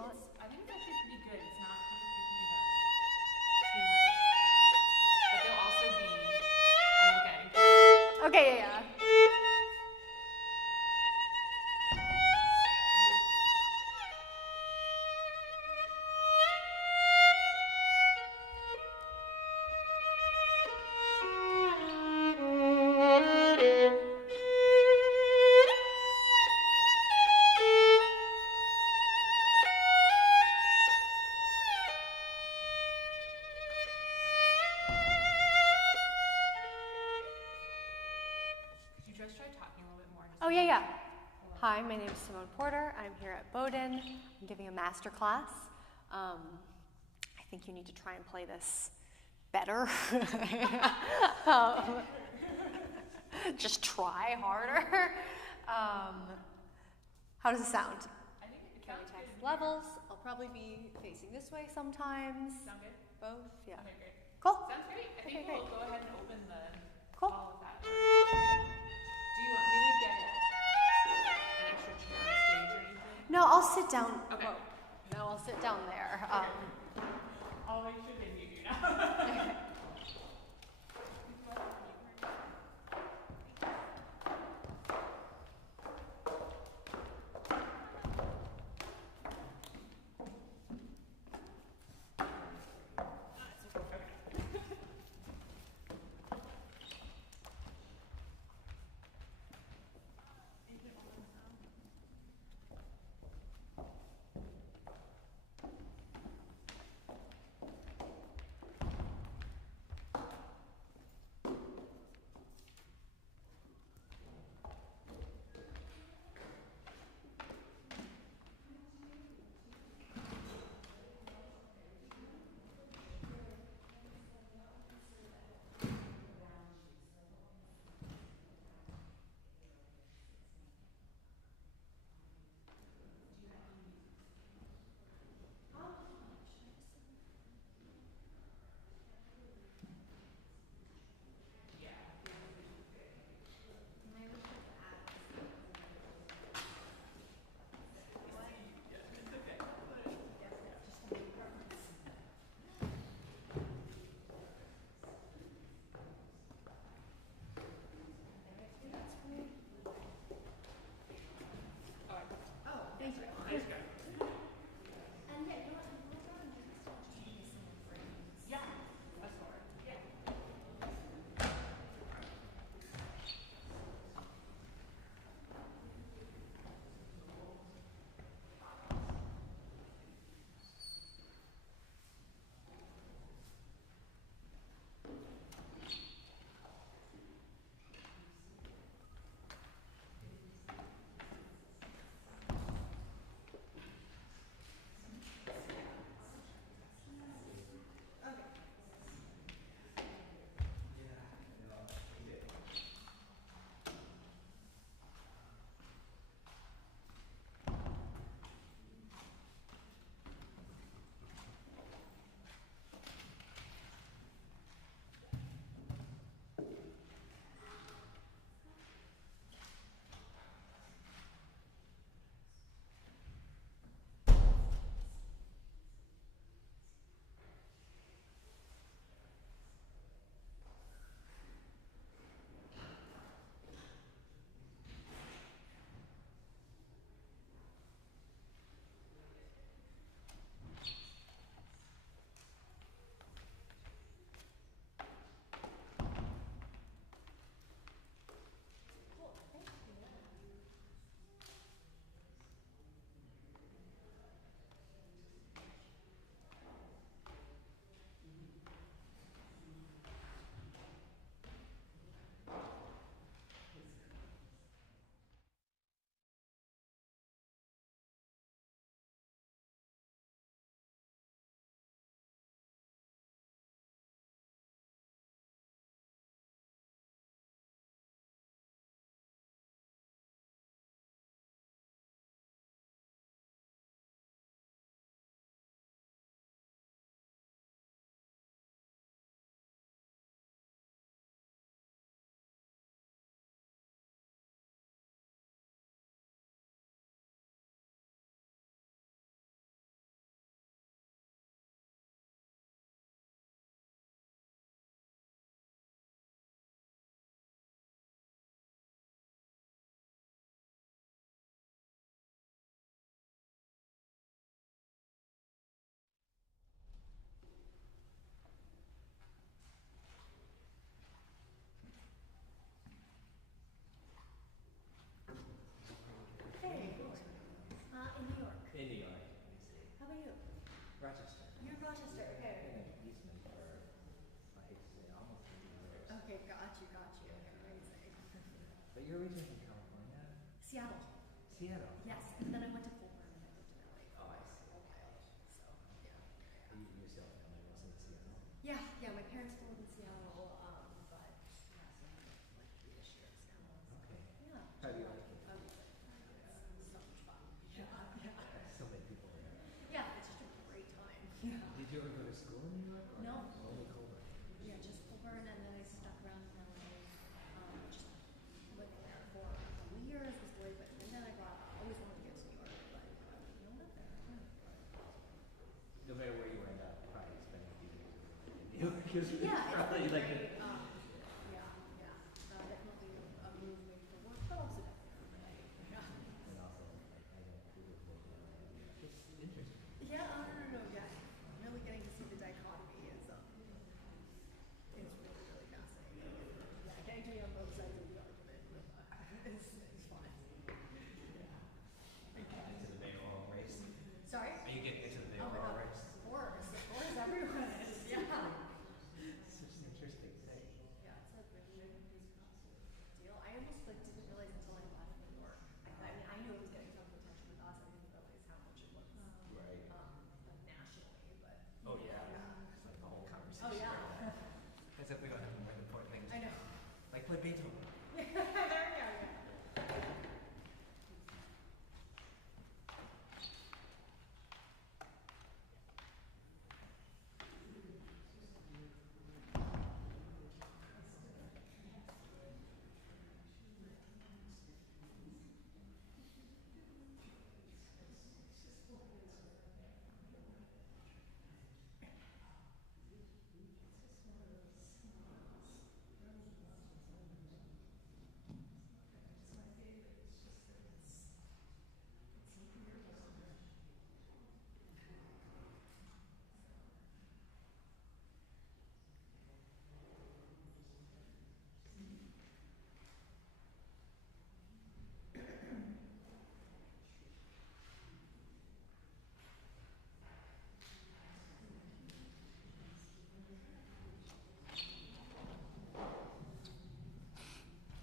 not? I think it's actually pretty good. It's not picking it up too much. But they'll also be on Okay, yeah. Just try talking a little bit more. Oh, yeah. Hi, my name is Simone Porter. I'm here at Bowdoin. I'm giving a master class. I think you need to try and play this better. Just try harder. How does it sound? I think it Can we sounds test good. levels? I'll probably be facing this way sometimes. Sound good? Both? Yeah. Okay, great. Cool. Sounds great. I think Okay, we'll go ahead and open Cool. all of that. Do you want me to get an extra chair on stage or anything? No, I'll sit down. Okay. Whoa. No, I'll sit down there. I'll make sure they mute you now. Rochester. You're in Rochester, okay. I've been in Eastman for, I'd say, almost 50 years. Okay, got you. Okay, amazing. But you're originally from California? Seattle. Seattle? Yes, and then I went to Fulham and I lived in LA for Oh, I see. a while. So, yeah. And you yourself family mostly in Seattle? Yeah, my parents still live in Seattle, but yeah, so I'm like 3-ish years now. Okay. Yeah. How do you like it? I love it. It's so much fun. Yeah. So many people there. Yeah, it's just a great time. Yeah. Did you ever go to school in New York? Or No. Only Colburn? Yeah, just Fulham, and then I stuck around in LA. Just lived there for a couple of years, was great, but and then I always wanted to get to New York, but no one there. No matter where you end up, probably spend a few years in New York is Yeah, it's probably been like great. Definitely a move made for work, but also definitely for play. Yeah. and also like I know people who live there. It's interesting. Yeah, no, yeah. Really getting to see the dichotomy is really, really fascinating. Yeah, getting to be on both sides of the argument is fun. Are you getting into the mayoral race? Sorry? Are you getting into the Oh, mayoral race? of course, everyone is. Yeah. It's such an interesting thing. Yeah, it's a really big deal. I almost didn't realize until I left New York. I mean, I knew it was getting some attention with us. I didn't realize how much it was Right. like nationally, but Oh yeah. It's like the whole conversation. oh yeah. As if we don't have more important things. I know. Like play Beethoven. There we go. Yeah.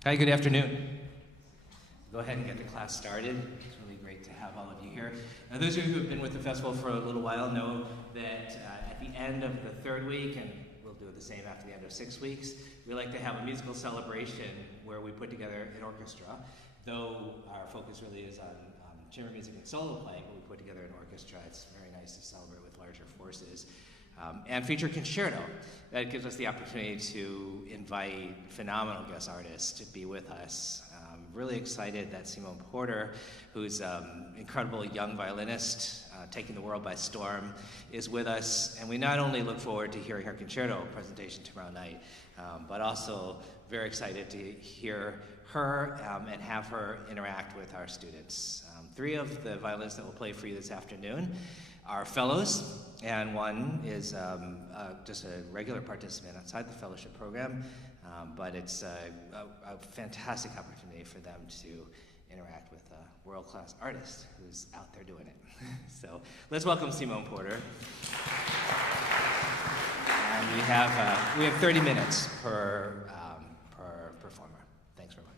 Hi, good afternoon. Go ahead and get the class started. It's really great to have all of you here. Now, those of you who have been with the festival for a little while know that at the end of the third week, and we'll do the same after the end of 6 weeks, we like to have a musical celebration where we put together an orchestra. Though our focus really is on chamber music and solo playing, but we put together an orchestra. It's very nice to celebrate with larger forces. And feature concerto. That gives us the opportunity to invite phenomenal guest artists to be with us. Really excited that Simone Porter, who's an incredible young violinist, taking the world by storm, is with us. And we not only look forward to hearing her concerto presentation tomorrow night, but also very excited to hear her and have her interact with our students. 3 of the violinists that will play for you this afternoon are fellows, and one is just a regular participant outside the fellowship program, but it's a fantastic opportunity for them to interact with a world-class artist who's out there doing it. So let's welcome Simone Porter. And we have 30 minutes per performer. Thanks very much.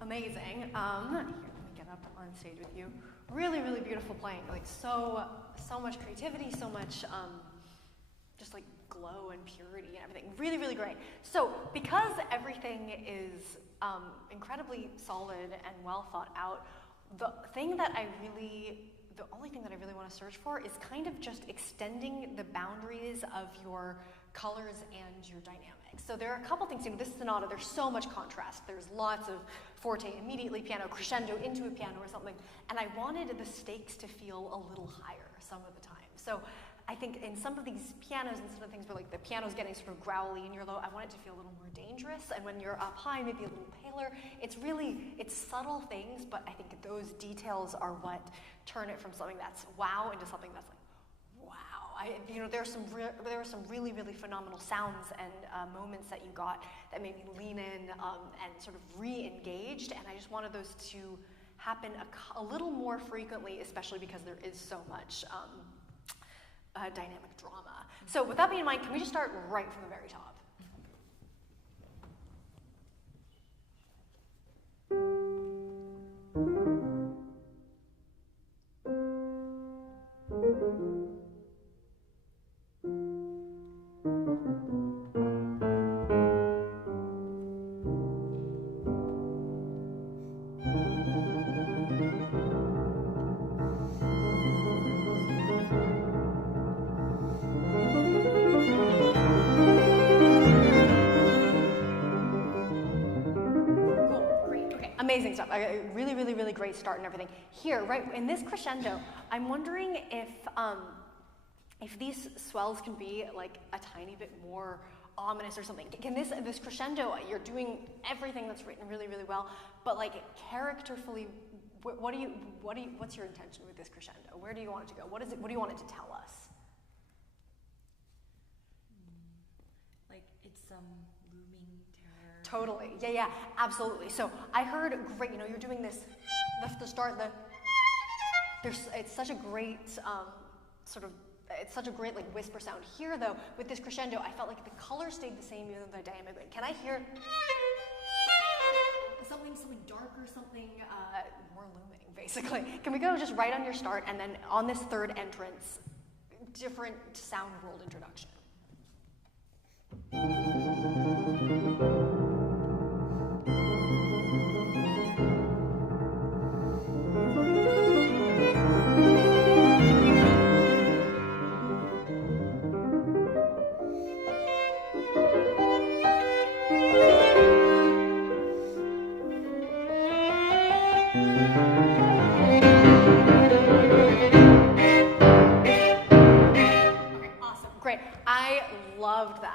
Amazing. Here, let me get up on stage with you. Really, really beautiful playing. Like so much creativity, so much just like glow and purity and everything. Really, really great. So because everything is incredibly solid and well thought out, the only thing that I really want to search for is kind of just extending the boundaries of your colors and your dynamics. So there are a couple things, this sonata, there's so much contrast. There's lots of forte, immediately piano, crescendo into a piano or something. And I wanted the stakes to feel a little higher some of the time. So I think in some of these pianos and some of the things where like the piano's getting sort of growly and you're low, I want it to feel a little more dangerous. And when you're up high, maybe a little paler. It's subtle things, but I think those details are what turn it from something that's wow into something that's like, wow. There were some really, really phenomenal sounds and moments that you got that made me lean in and sort of re-engaged. And I just wanted those to happen a little more frequently, especially because there is so much dynamic drama. So with that being in mind, can we just start right from the very top? Amazing stuff. A really, really, really great start and everything. Here, right in this crescendo, I'm wondering if these swells can be like a tiny bit more ominous or something. Can this crescendo, you're doing everything that's written really, really well, but like characterfully, what's your intention with this crescendo? Where do you want it to go? What do you want it to tell us? Like it's some looming terror. Totally. Yeah, absolutely. So I heard great, you're doing this, the start, it's such a great it's such a great like whisper sound. Here though, with this crescendo, I felt like the color stayed the same even though the dynamic went. Can I hear something darker, something more looming, basically? Can we go just right on your start and then on this third entrance, different sound world introduction?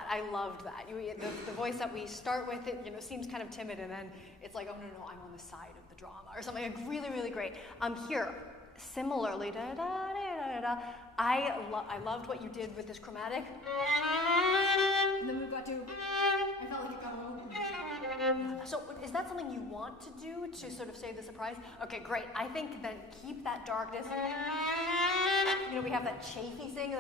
I loved that. The voice that we start with, it seems kind of timid, and then it's like, oh no, I'm on the side of the drama or something. Like really, really great. Here, similarly, I loved what you did with this chromatic. And then we got to, I felt like it got a little. So is that something you want to do to sort of save the surprise? Okay, great. I think then keep that darkness. We have that chafy thing.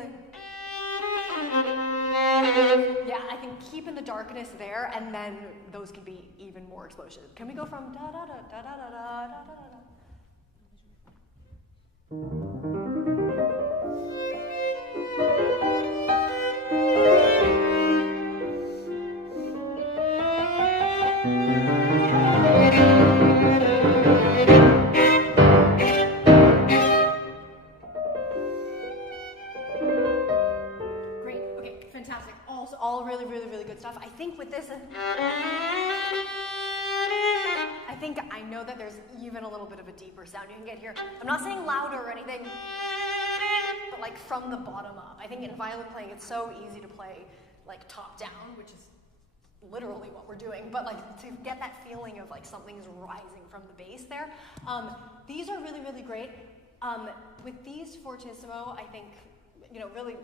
Yeah, I think keeping the darkness there, and then those can be even more explosive. Can we go from da da da da da da da da da da? All really, really, really good stuff. I think with this, I know that there's even a little bit of a deeper sound you can get here. I'm not saying louder or anything, but like from the bottom up. I think in violin playing, it's so easy to play like top down, which is literally what we're doing, but like to get that feeling of like something's rising from the bass there. These are really, really great. With these fortissimo, I think, really,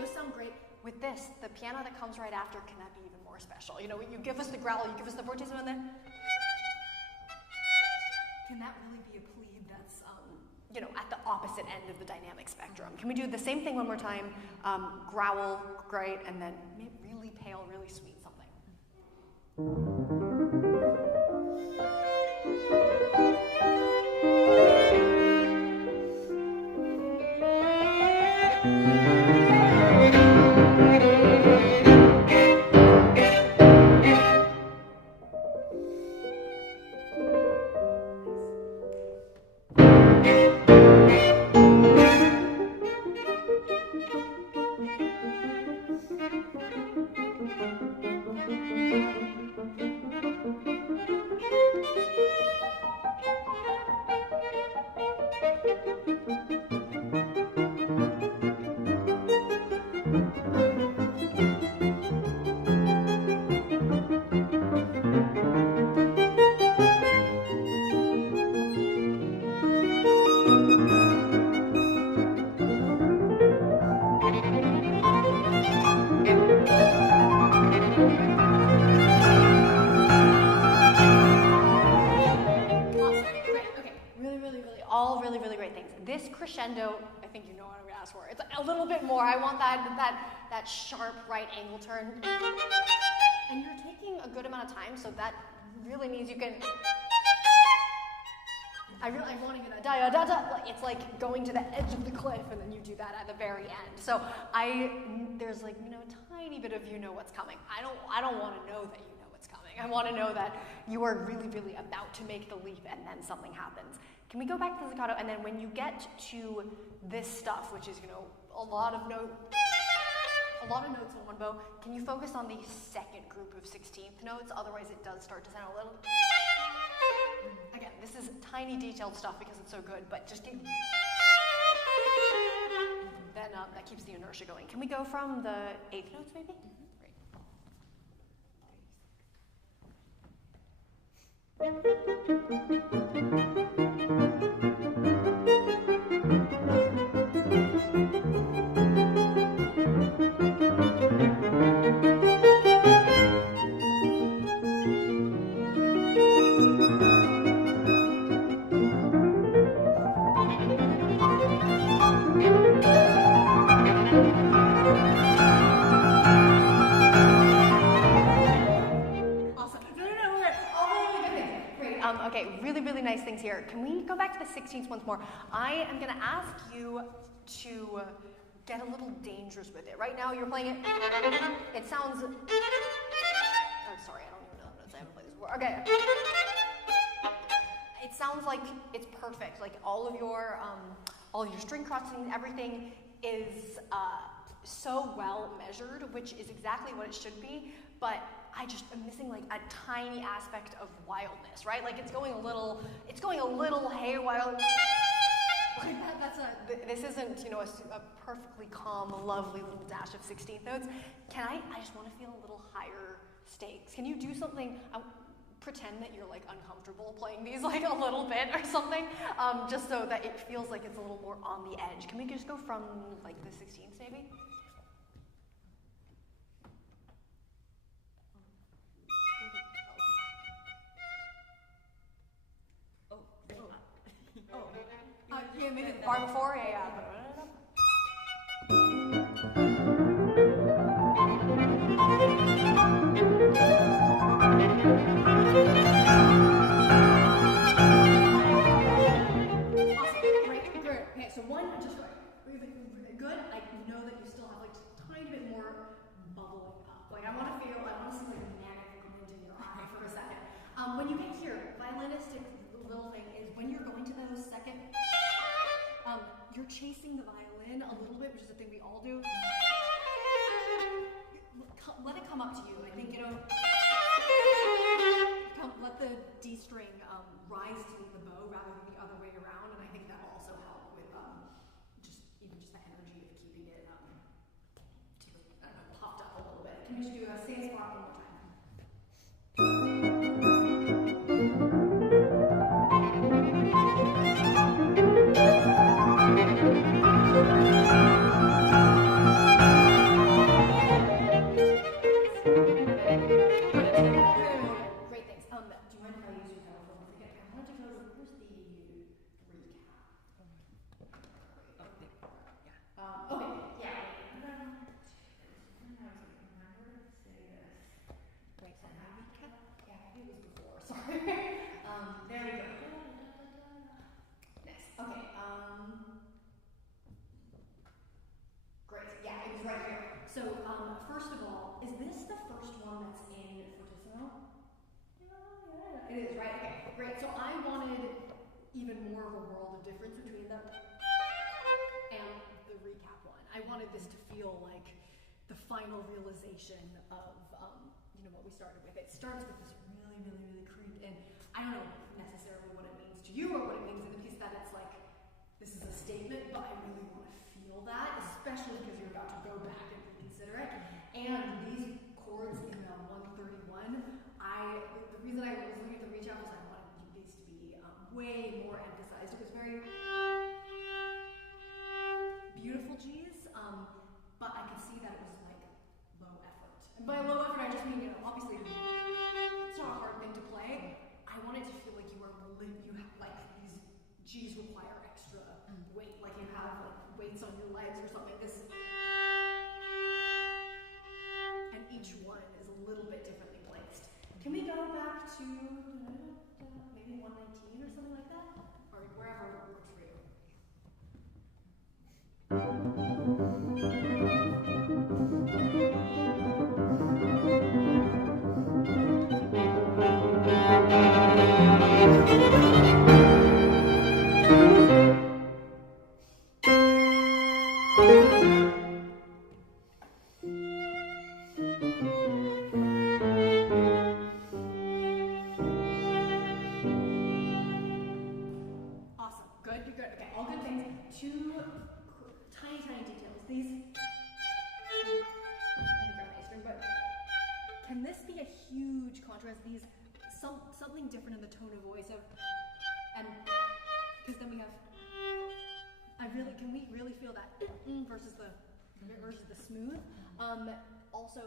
those sound great. With this, the piano that comes right after, can that be even more special? You give us the growl, you give us the fortissimo, and then can that really be a plead that's, at the opposite end of the dynamic spectrum? Can we do the same thing one more time? Growl, great, and then really pale, really sweet something. crescendo, I think you know what I'm gonna ask for. It's a little bit more. I want that sharp right angle turn. And you're taking a good amount of time, so that really means you can. I want to get that da da da. It's like going to the edge of the cliff, and then you do that at the very end. So there's like a tiny bit of what's coming. I don't want to know that you know what's coming. I want to know that you are really, really about to make the leap, and then something happens. Can we go back to the staccato? And then when you get to this stuff, which is a lot of notes on one bow, can you focus on the second group of 16th notes? Otherwise, it does start to sound a little. Again, this is tiny detailed stuff because it's so good, but just keep. Then that keeps the inertia going. Can we go from the 8th notes maybe? Okay, really, really nice things here. Can we go back to the 16th once more? I am going to ask you to get a little dangerous with it. Right now, you're playing it. It sounds. Oh, sorry, I don't even know the notes. I haven't played this before. Okay. It sounds like it's perfect. Like all of your string crossing, everything is so well measured, which is exactly what it should be. But I just am missing like a tiny aspect of wildness, right? Like it's going a little haywire. This isn't, a perfectly calm, lovely little dash of 16th notes. I just want to feel a little higher stakes. Can you do something, pretend that you're like uncomfortable playing these like a little bit or something, just so that it feels like it's a little more on the edge. Can we just go from like the 16th maybe? Yeah, maybe the bar before, yeah. Awesome, great. Okay, so one, just good. I know that you still have like a tiny bit more bubbling up. Like I want to see like manic glint in your eye for a second. When you get here, violinistic little thing is when you're going to those second. You're chasing the violin a little bit, which is a thing we all do. Let it come up to you. I think, let the D string rise to the bow rather than the other way around, and I think that will also help with just the energy of keeping it puffed up a little bit. Can you just do a sans bar one more time? Great, thanks. Do you mind if I use your telephone? I want to go to, where's the recap? Okay, yeah. Right, so my recap? Yeah, it was before, sorry. There we go. Next, okay, great, yeah, it was right here. So, first of all, is this the first one that's in fortissimo? Yeah, it is, right? Okay, great. So I wanted even more of a world of difference between them and the recap one. I wanted this to feel like the final realization of, what we started with. It starts with this really, really, really crude, and I don't know necessarily what it means to you or what it means in the piece that it's like, this is a statement, but I really want to feel that, especially because you're about to go back and reconsider it. And these chords in 131, the reason I was looking at the reach out was I wanted these to be way more emphasized. It was very beautiful G's, but I could see that it was like low effort. And by low effort, I just mean, obviously it's not a hard thing to play. I want it to feel like you have like these G's require extra weight, like you have to maybe 119 or something like that, or wherever works for you. Awesome. Good, you're good. Okay, all good things. Two tiny, tiny details. These, I think are nicer, but can this be a huge contrast? These, something different in the tone of voice of, and, because then we have, can we really feel that versus the smooth? Also,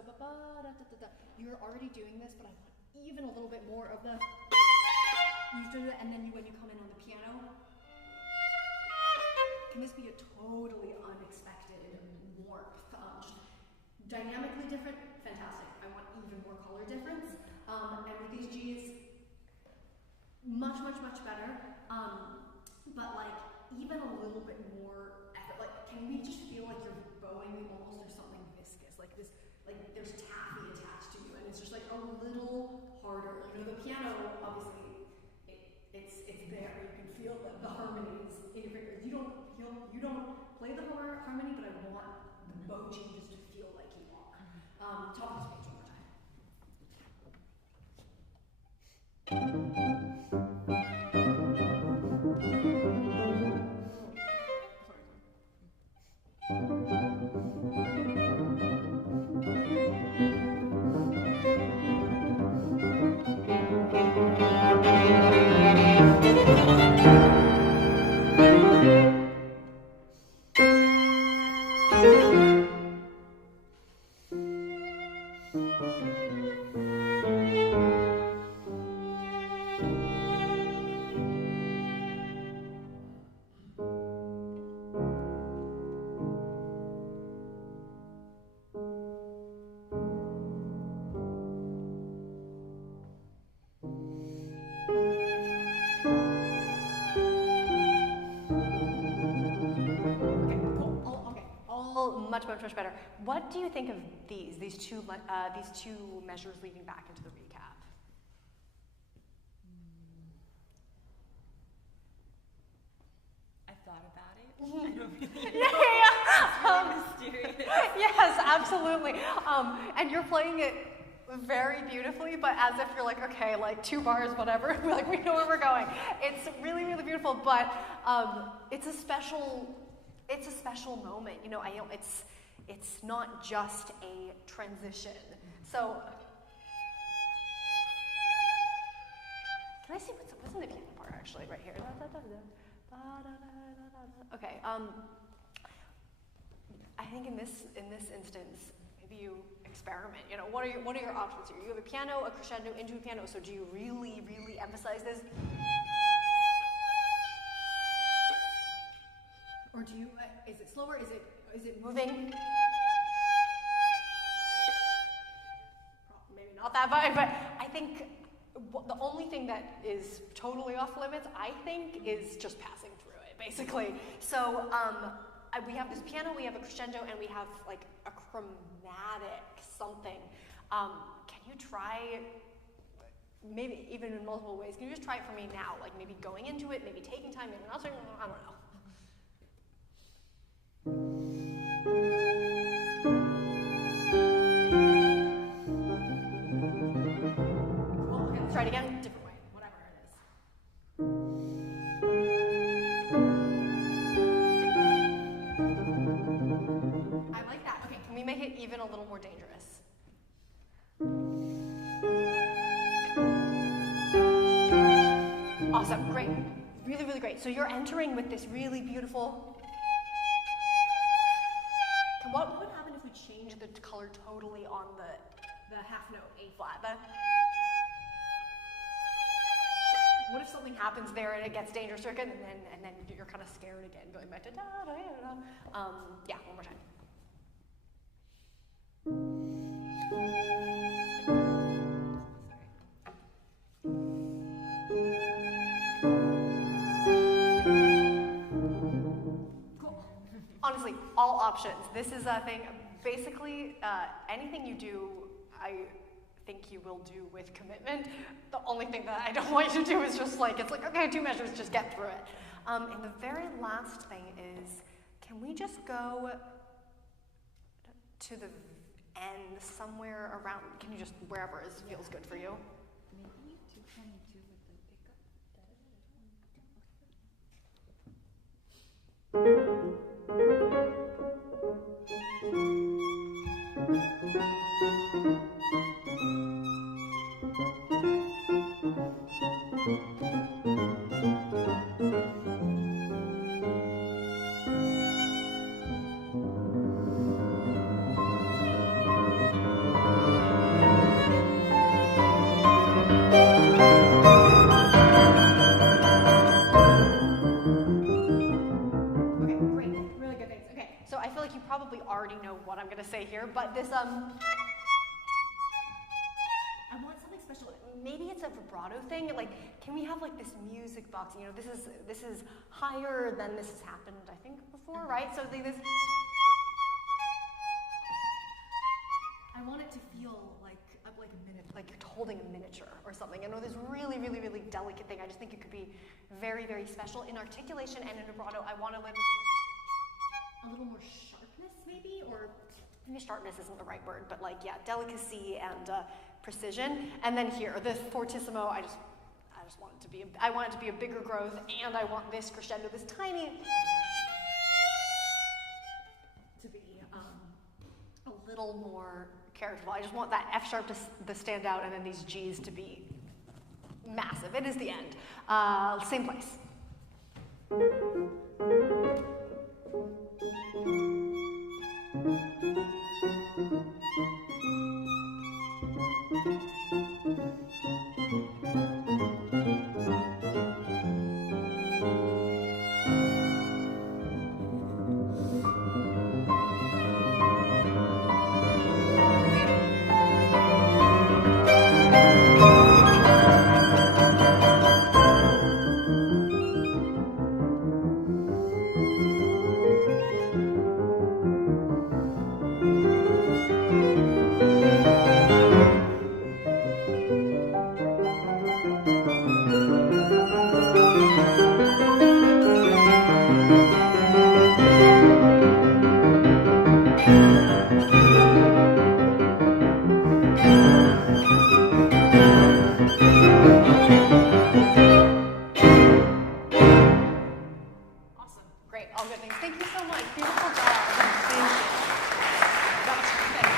you're already doing this, but I want even a little bit more of the, and then when you come in on the piano, can this be a totally unexpected warmth? Just dynamically different, fantastic. I want even more color difference. And with these G's, much, much, much better. But like even a little bit more effort. Like, can we just feel like you're bowing almost there's something viscous, like this, like there's taffy attached to you, and it's just like a little harder. You know, the piano obviously it's there. You can feel the harmonies in your fingers. You don't play the harmony, but I want the bow changes to feel like you are. Top of the page one more time. Much better. What do you think of these two measures leading back into the recap? I thought about it. I don't really know. It's really mysterious. Yes, absolutely. And you're playing it very beautifully, but as if you're like, okay, like 2 bars, whatever. Like we know where we're going. It's really, really beautiful, but it's a special moment. You know, it's not just a transition. So, can I see what's in the piano part actually right here? Okay. I think in this instance, maybe you experiment. You know, what are your options here? You have a piano, a crescendo into a piano. So do you really, really emphasize this? Or do you? Is it slower? Is it moving? Maybe not that vibe, but I think the only thing that is totally off limits, I think, is just passing through it, basically. So we have this piano, we have a crescendo, and we have like a chromatic something. Can you try? Maybe even in multiple ways. Can you just try it for me now? Like maybe going into it, maybe taking time, maybe not. I don't know. Cool. Okay, let's try it again. Different way. Whatever it is. I like that. Okay, can we make it even a little more dangerous? Awesome. Great. Really, really great. So you're entering with this really beautiful. What would happen if we change the color totally on the half note A flat? What if something happens there and it gets dangerous again, and then you're kind of scared again, going back to da da da da. Yeah, one more time. options. This is a thing, basically, anything you do, I think you will do with commitment. The only thing that I don't want you to do is just like, it's like, okay, 2 measures, just get through it. And the very last thing is, can we just go to the end somewhere around, can you just, wherever feels good for you? Maybe 222 with the pickup. Okay, great, really good things. Okay, so I feel like you probably already know what I'm gonna say here, but this, I want something special. Maybe it's a vibrato thing. Like, can we have like this music box? You know, this is higher than this has happened, I think, before, right? So this. I want it to feel like a minute, like you're holding a miniature or something. I know this really, really, really delicate thing. I just think it could be very, very special in articulation and in vibrato. I want a little more sharpness, maybe, or maybe sharpness isn't the right word, but like, yeah, delicacy and precision. And then here, the fortissimo, I just want it to be, I want it to be a bigger growth, and I want this crescendo, this tiny, to be a little more characterful. I just want that F sharp to stand out, and then these G's to be massive. It is the end. Same place. Awesome. Great. All good things. Thank you so much. Beautiful job. Thank you. That was perfect.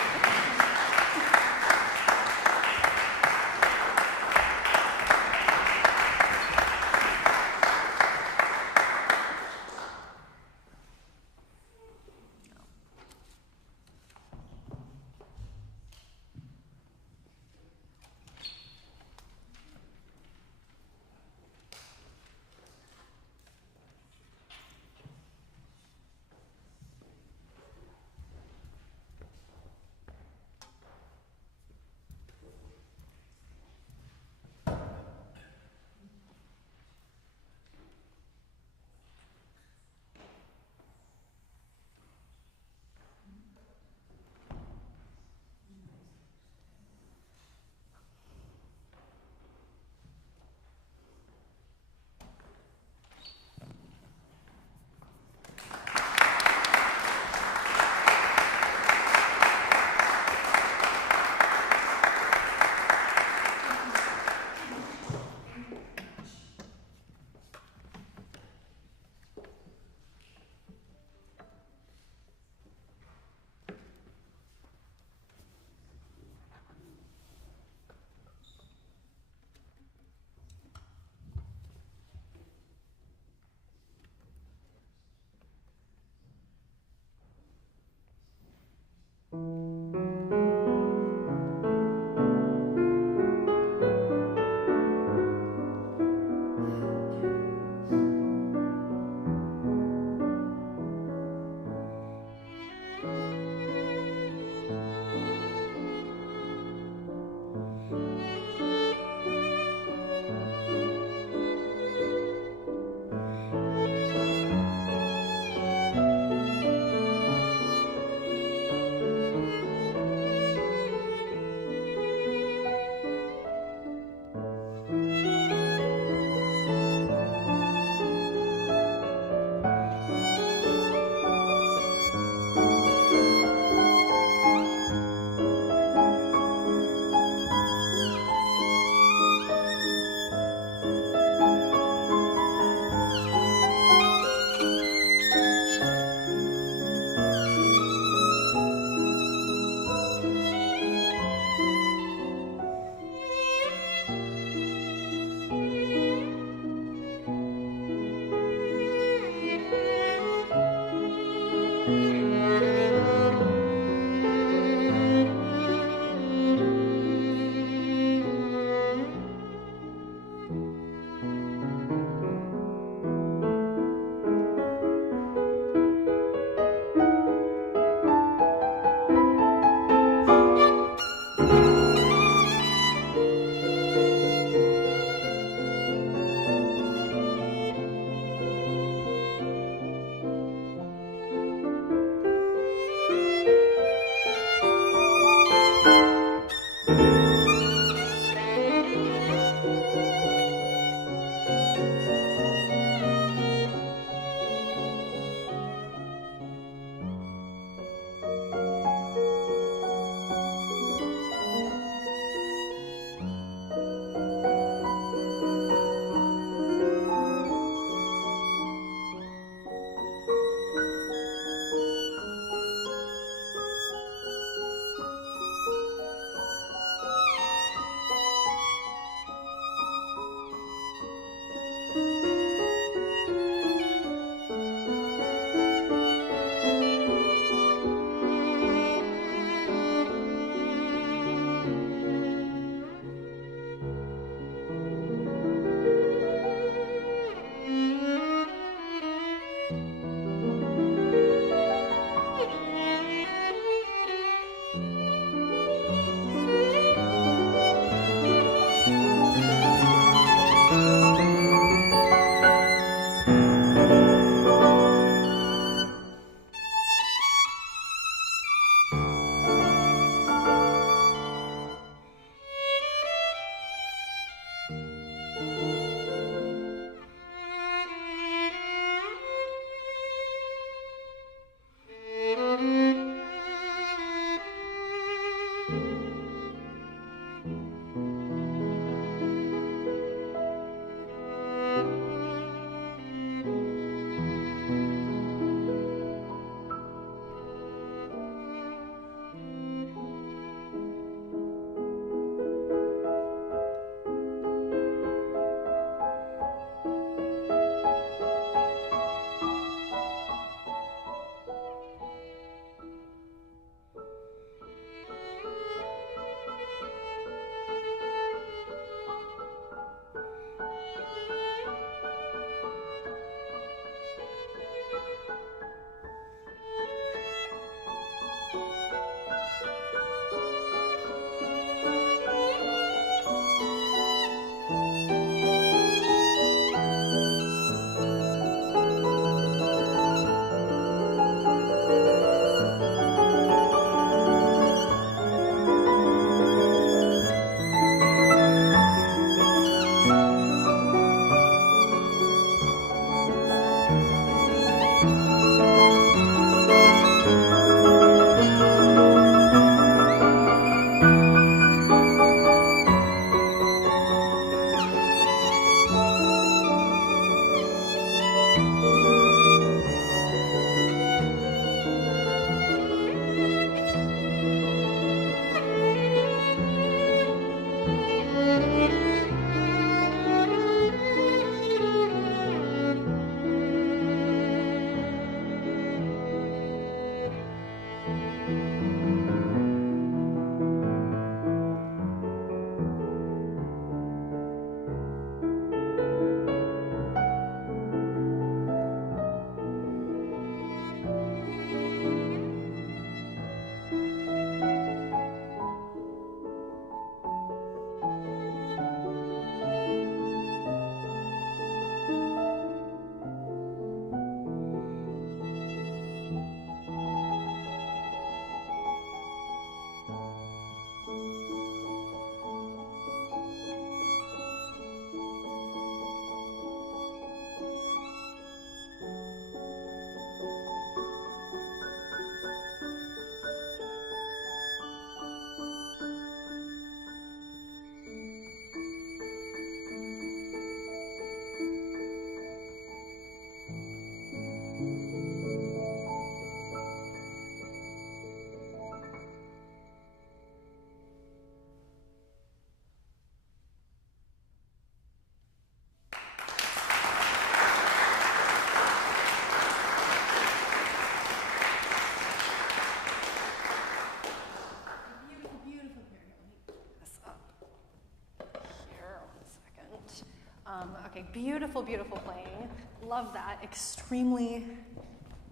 Okay, beautiful, beautiful playing. Love that. Extremely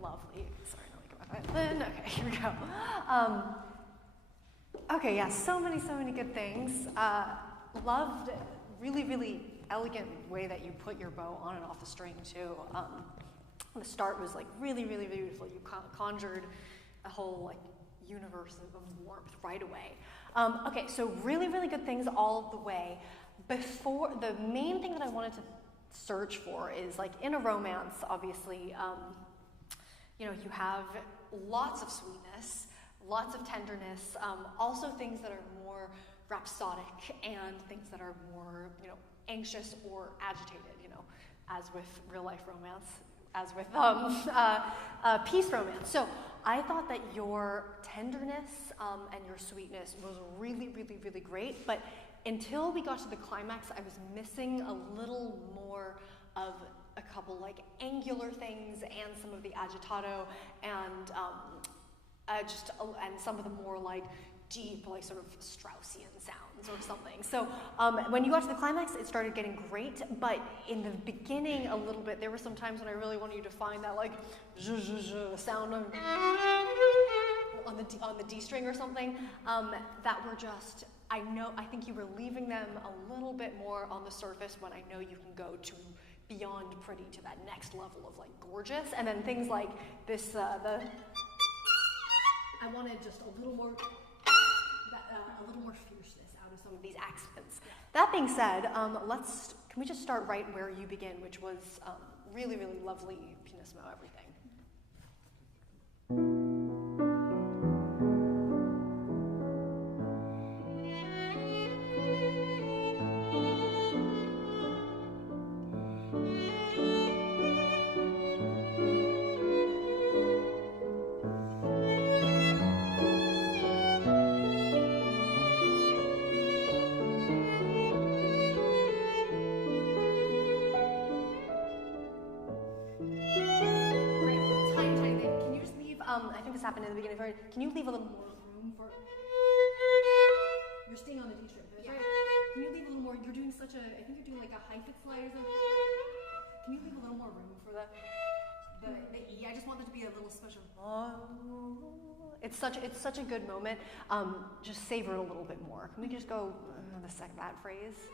lovely. Sorry, let me go back to that. Then, okay, here we go. Okay, yeah, so many good things. Loved really, really elegant way that you put your bow on and off the string too. The start was like really, really beautiful. You conjured a whole like universe of warmth right away. Okay, so really, really good things all the way. Before, the main thing that I wanted to search for is like in a romance, obviously, you know, you have lots of sweetness, lots of tenderness, also things that are more rhapsodic and things that are more, you know, anxious or agitated, you know, as with real life romance, as with peace romance. So I thought that your tenderness and your sweetness was really, really, really great, but until we got to the climax, I was missing a little more of a couple like angular things and some of the agitato and and some of the more like deep, like sort of Straussian sounds or something. So when you got to the climax, it started getting great, but in the beginning a little bit, there were some times when I really wanted you to find that like sound on the D string or something that were just, I think you were leaving them a little bit more on the surface when I know you can go to beyond pretty to that next level of like gorgeous, and then things like this, I wanted just a little more fierceness out of some of these accents. That being said, can we just start right where you begin, which was really, really lovely pianissimo everything. I think this happened in the beginning. Can you leave a little more room for? You're staying on the D string. That's right. Can you leave a little more? You're doing such a. I think you're doing like a high fit slide or something. Can you leave a little more room for the E? I just want there to be a little special. It's such a good moment. Just savor it a little bit more. Can we just go that phrase?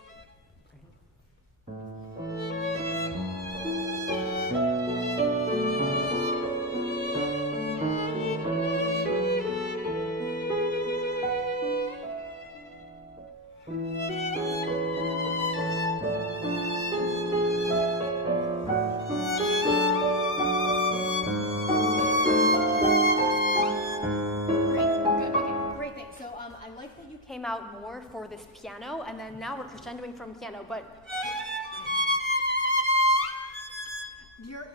Out more for this piano, and then now we're crescendoing from piano, but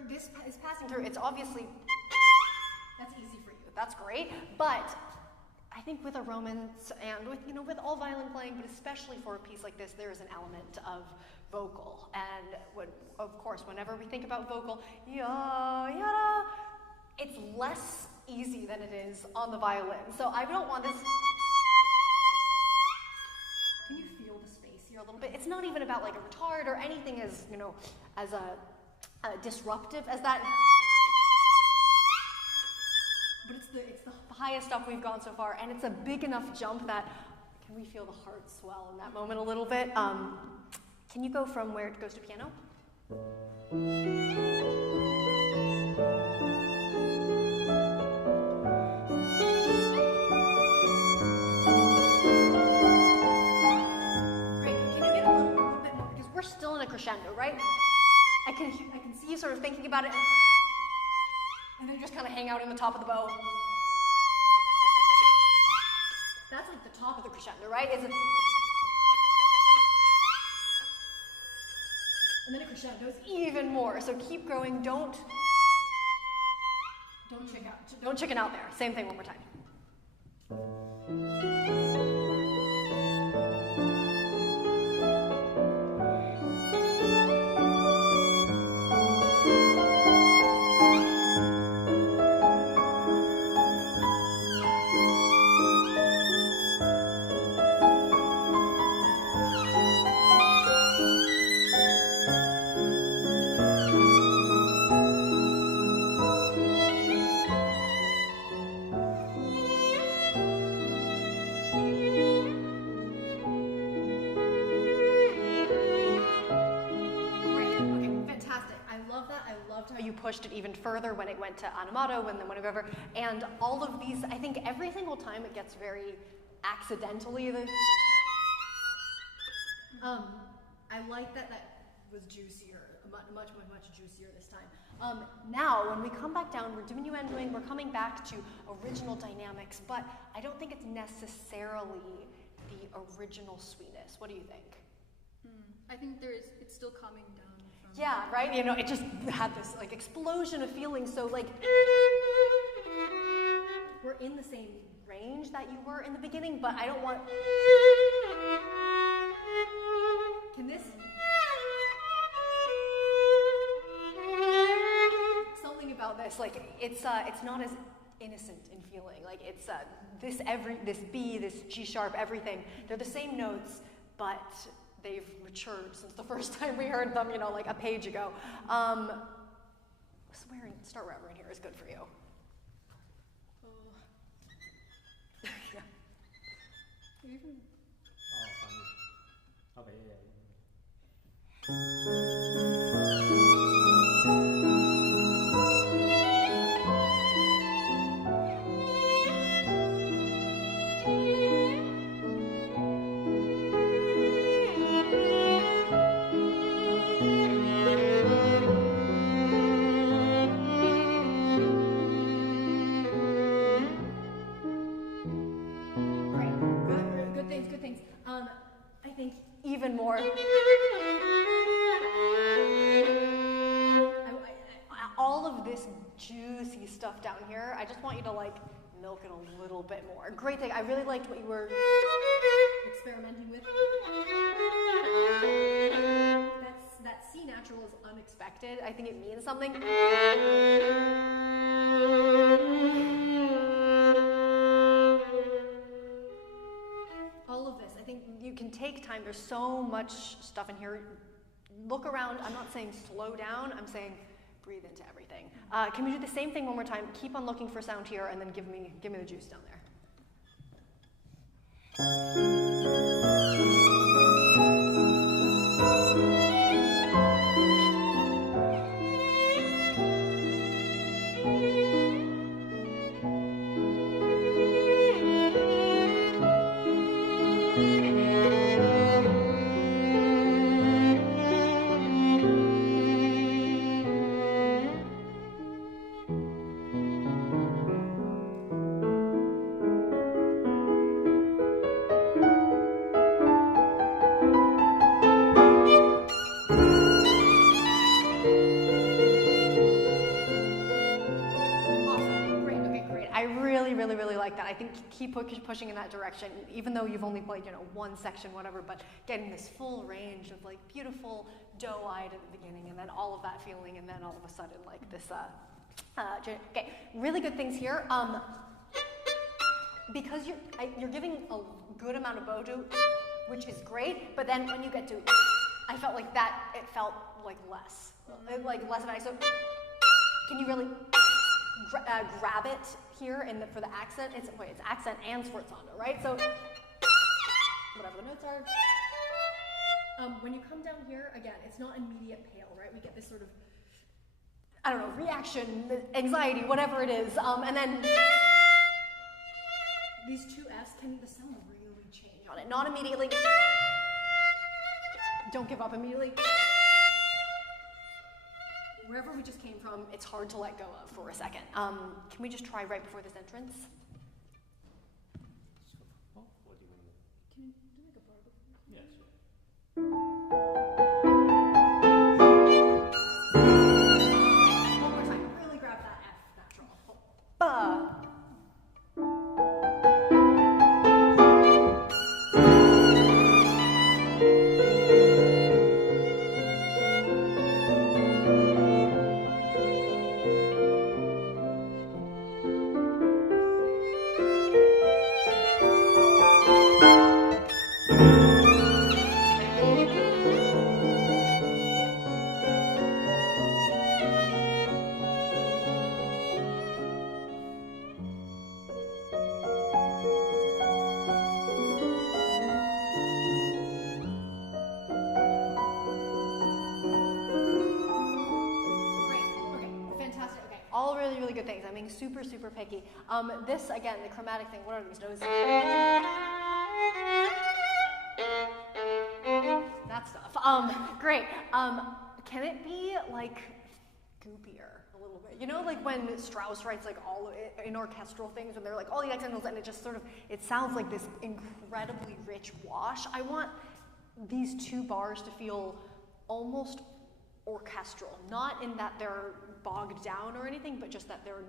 this is passing through. It's obviously, that's easy for you. That's great, but I think with a romance and with all violin playing, but especially for a piece like this, there is an element of vocal, and of course, whenever we think about vocal, it's less easy than it is on the violin. So I don't want this. Can you feel the space here a little bit? It's not even about like a retard or anything as disruptive as that. But it's the highest stuff we've gone so far, and it's a big enough jump that can we feel the heart swell in that moment a little bit? Can you go from where it goes to piano? Still in a crescendo, right? I can see you sort of thinking about it, and then you just kind of hang out in the top of the bow. That's like the top of the crescendo, right? And then it crescendos even more. So keep growing. Don't chicken out. Don't chicken out there. Same thing one more time. pushed it even further when it went to animato, when then went over, and all of these, I think every single time it gets very accidentally. I like that was juicier, much juicier this time. Now, when we come back down, we're diminuendoing, we're coming back to original dynamics, but I don't think it's necessarily the original sweetness. What do you think? I think it's still coming down from... Yeah, right? You know, it just had this like explosion of feeling, so like, we're in the same range that you were in the beginning, but I don't want... Can this... Something about this, like, it's not as innocent in feeling. Like, it's this B, this G sharp, everything. They're the same notes, but they've matured since the first time we heard them, you know, like a page ago. Start reverent here is good for you. Yeah. Okay, yeah. Good things. I think even more. All of this juicy stuff down here, I just want you to like milk it a little bit more. Great thing. I really liked what you were experimenting with. That C natural is unexpected. I think it means something. All of this, I think you can take time. There's so much stuff in here. Look around. I'm not saying slow down. I'm saying breathe into everything. Can we do the same thing one more time? Keep on looking for sound here, and then give me the juice down there. Really like that. I think keep pushing in that direction, even though you've only played, you know, one section, whatever, but getting this full range of like beautiful doe-eyed at the beginning, and then all of that feeling, and then all of a sudden like this, okay, really good things here. Because you're giving a good amount of Bowdoin, which is great, but then when you get to, I felt like that, it felt like less of it. So can you really grab it here for the accent? It's accent and sforzando, right? So whatever the notes are. When you come down here, again, it's not immediate pale, right? We get this sort of, I don't know, reaction, anxiety, whatever it is. And then these two Fs, can the sound really change on it? Not immediately. Don't give up immediately. Wherever we just came from, it's hard to let go of for a second. Can we just try right before this entrance? What do you want to do? Can you do like a bar before? Yeah, sure. One more time. Really grab that F natural. Ba. good things. I'm being super, super picky. This, again, the chromatic thing, what are these notes? That stuff. Great. Can it be like goopier a little bit? You know, like when Strauss writes like all in orchestral things, when they're like all the accidentals, and it just sort of, it sounds like this incredibly rich wash. I want these 2 bars to feel almost orchestral, not in that they're bogged down or anything, but just that they're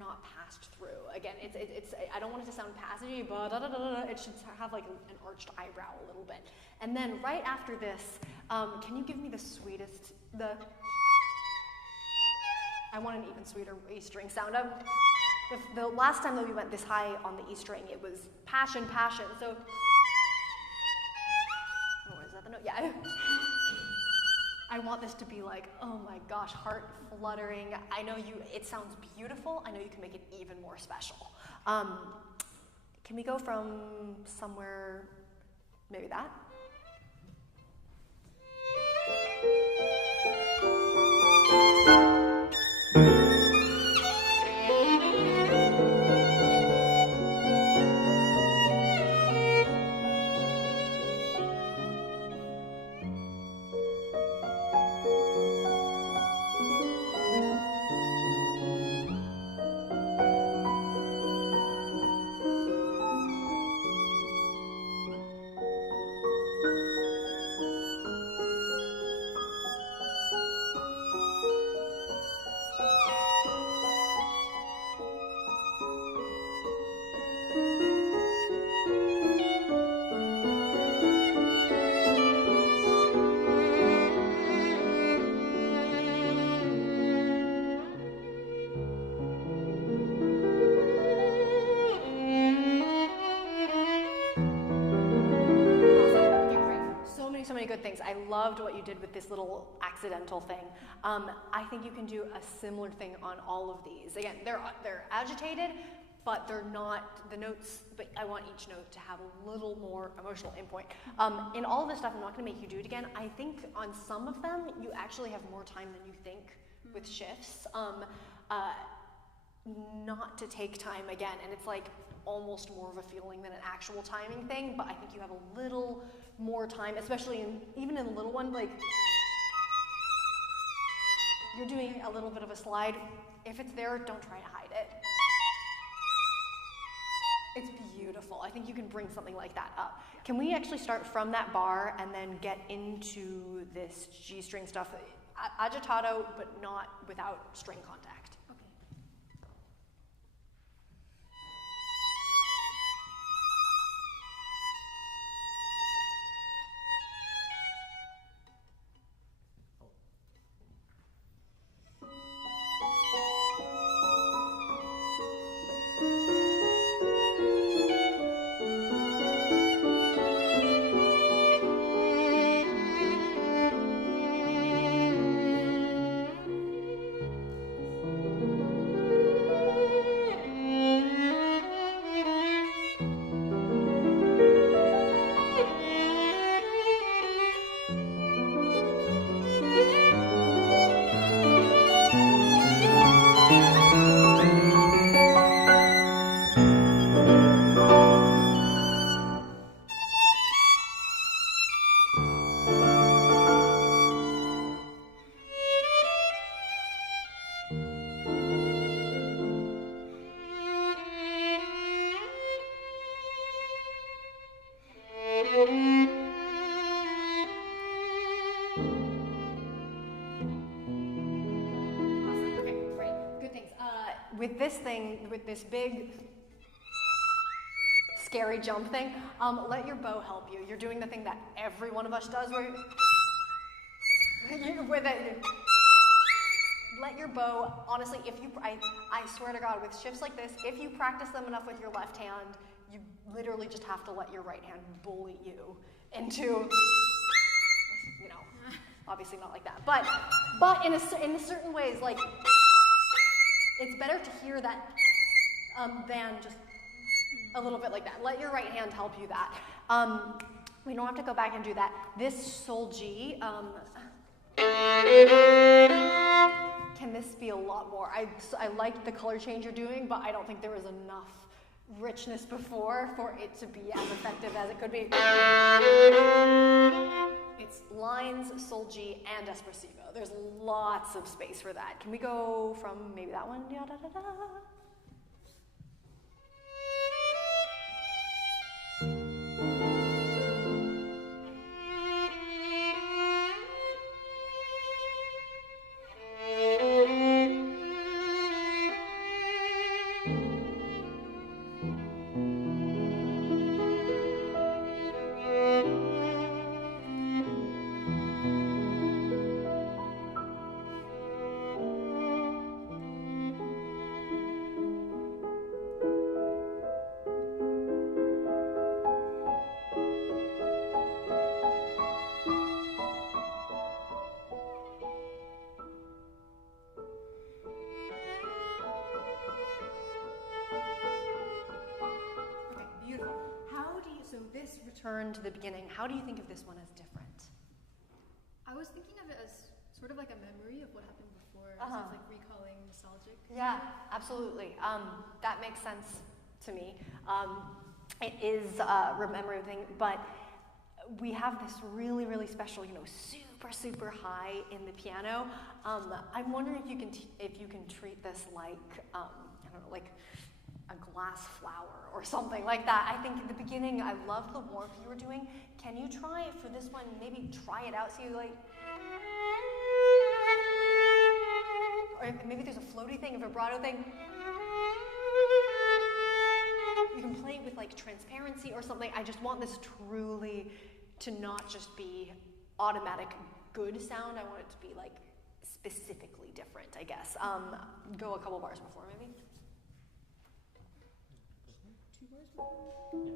not passed through. Again, it's I don't want it to sound passagey, but it should have like an arched eyebrow a little bit. And then right after this, can you give me the sweetest, I want an even sweeter E string sound. The last time that we went this high on the E string, it was passion, passion. So, oh, is that the note? Yeah. I want this to be like, oh my gosh, heart fluttering. I know it sounds beautiful. I know you can make it even more special. Can we go from somewhere, maybe that? Good things. I loved what you did with this little accidental thing. I think you can do a similar thing on all of these. Again, they're agitated, but they're not the notes, but I want each note to have a little more emotional endpoint. In all of this stuff, I'm not going to make you do it again. I think on some of them, you actually have more time than you think with shifts. Not to take time again, and it's like almost more of a feeling than an actual timing thing, but I think you have a little more time, especially even in a little one, like you're doing a little bit of a slide. If it's there, don't try to hide it. It's beautiful. I think you can bring something like that up. Can we actually start from that bar and then get into this G string stuff? Agitato, but not without string contact. With this thing, with this big, scary jump thing, let your bow help you. You're doing the thing that every one of us does where with it. Let your bow, honestly, if you, I swear to God, with shifts like this, if you practice them enough with your left hand, you literally just have to let your right hand bully you into, you know, obviously not like that, but in certain ways, like, it's better to hear that than just a little bit like that. Let your right hand help you that. We don't have to go back and do that. This Sol G, Can this be a lot more? I like the color change you're doing, but I don't think there was enough richness before for it to be as effective as it could be. It's lines, sol G, and espressivo. There's lots of space for that. Can we go from maybe that one? Da, da, da, da. So this return to the beginning, how do you think of this one as different? I was thinking of it as sort of like a memory of what happened before. So it's like recalling nostalgic. Yeah, absolutely. That makes sense to me. It is remembering thing, but we have this really, really special, super, super high in the piano. I'm wondering if you can treat this like, I don't know, like a glass flower or something like that. I think in the beginning, I loved the warmth you were doing. Can you try for this one, maybe try it out, so you like, or maybe there's a floaty thing, a vibrato thing. You can play it with like transparency or something. I just want this truly to not just be automatic good sound. I want it to be like specifically different, I guess. Go a couple bars before maybe. 2 bars before?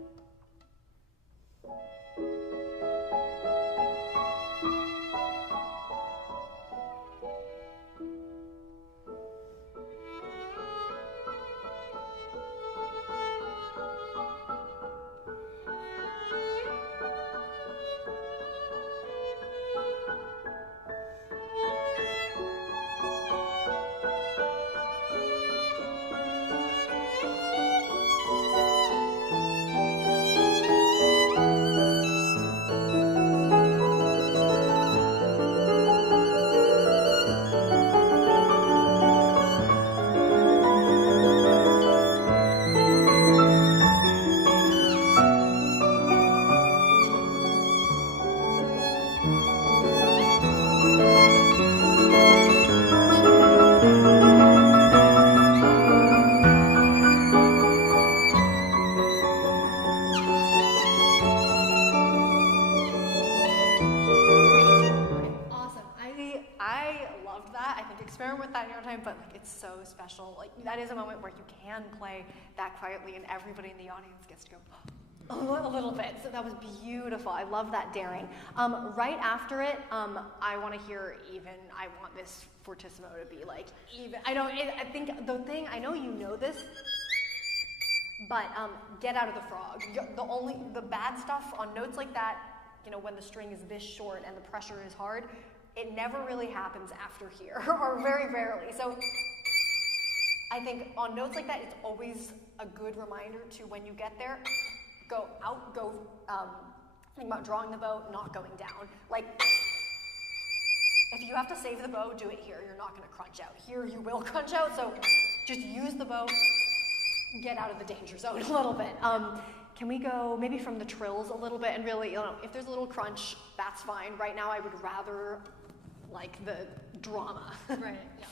That is a moment where you can play that quietly and everybody in the audience gets to go a little bit. So that was beautiful. I love that daring. Right after it, I want to hear even. I want this fortissimo to be like even. I think the thing, I know you know this, but get out of the frog. The bad stuff on notes like that, when the string is this short and the pressure is hard, it never really happens after here, or very rarely. So I think on notes like that, it's always a good reminder to, when you get there, go out, think about drawing the bow, not going down. Like, if you have to save the bow, do it here. You're not gonna crunch out. Here you will crunch out, so just use the bow, get out of the danger zone a little bit. Can we go maybe from the trills a little bit, and really, if there's a little crunch, that's fine. Right now, I would rather like the drama. Right, yeah.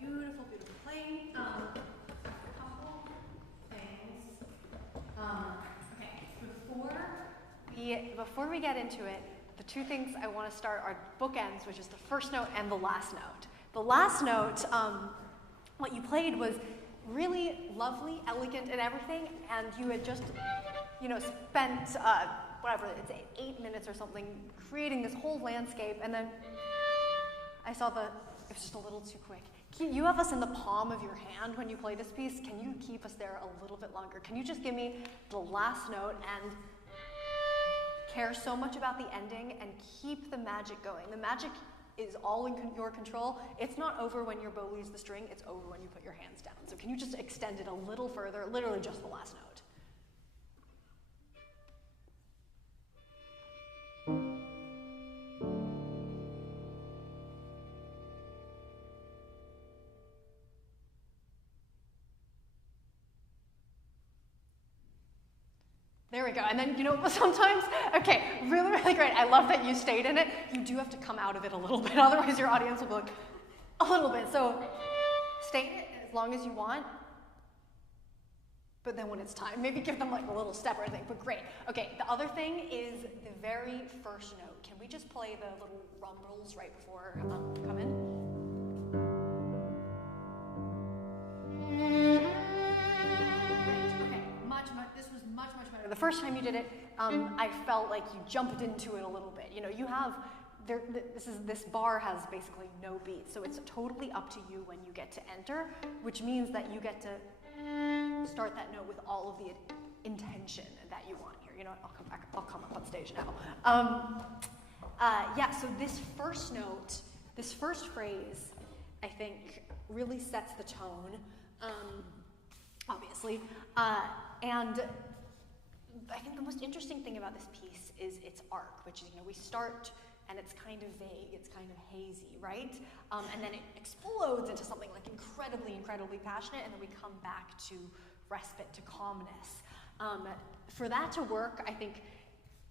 beautiful, beautiful playing. A couple things. Okay, before we get into it, the two things I want to start are bookends, which is the first note and the last note. The last note, what you played was really lovely, elegant, and everything, and you had just, spent whatever, it's 8 minutes or something creating this whole landscape, and then I saw it was just a little too quick. You have us in the palm of your hand when you play this piece. Can you keep us there a little bit longer? Can you just give me the last note and care so much about the ending and keep the magic going? The magic is all in your control. It's not over when your bow leaves the string, it's over when you put your hands down. So can you just extend it a little further, literally just the last note? There we go. And then, sometimes, okay, really, really great. I love that you stayed in it. You do have to come out of it a little bit, otherwise your audience will be like, a little bit. So stay in it as long as you want. But then when it's time, maybe give them like a little step or anything, but great. Okay, the other thing is the very first note. Can we just play the little rumbles right before come in? This was much, much better. The first time you did it, I felt like you jumped into it a little bit. You have, this bar has basically no beat, so it's totally up to you when you get to enter, which means that you get to start that note with all of the intention that you want here. You know what, I'll come up on stage now. So this first note, this first phrase, I think, really sets the tone, obviously. And I think the most interesting thing about this piece is its arc, which is, we start and it's kind of vague, it's kind of hazy, right? And then it explodes into something like incredibly, incredibly passionate, and then we come back to respite, to calmness. For that to work, I think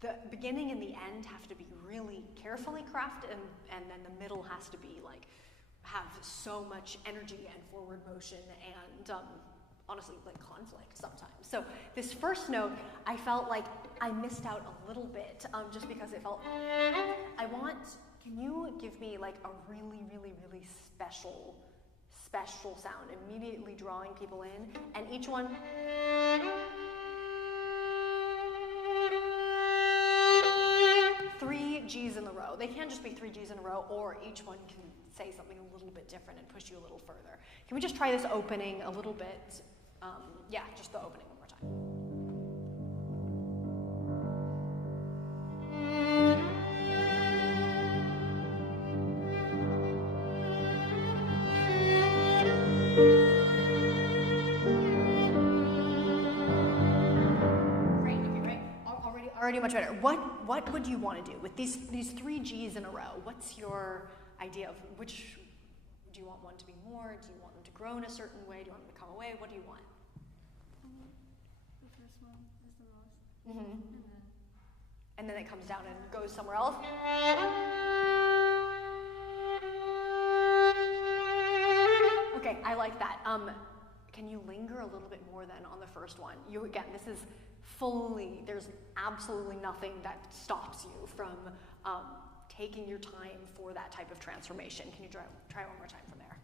the beginning and the end have to be really carefully crafted, and then the middle has to be have so much energy and forward motion and honestly, conflict sometimes. So this first note, I felt like I missed out a little bit, just because it felt, can you give me a really, really, really special sound, immediately drawing people in, and each one, three G's in a row. They can't just be 3 G's in a row, or each one can say something a little bit different and push you a little further. Can we just try this opening a little bit? Just the opening one more time. Great, okay, right? Already much better. What would you want to do with these 3 G's in a row? What's your idea of which, do you want one to be more? Do you want them to grow in a certain way? Do you want them to come away? What do you want? The first one is the most. Mm-hmm. And then it comes down and goes somewhere else. Okay, I like that. Can you linger a little bit more then on the first one? Again, this is there's absolutely nothing that stops you from taking your time for that type of transformation. Can you try one more time from there?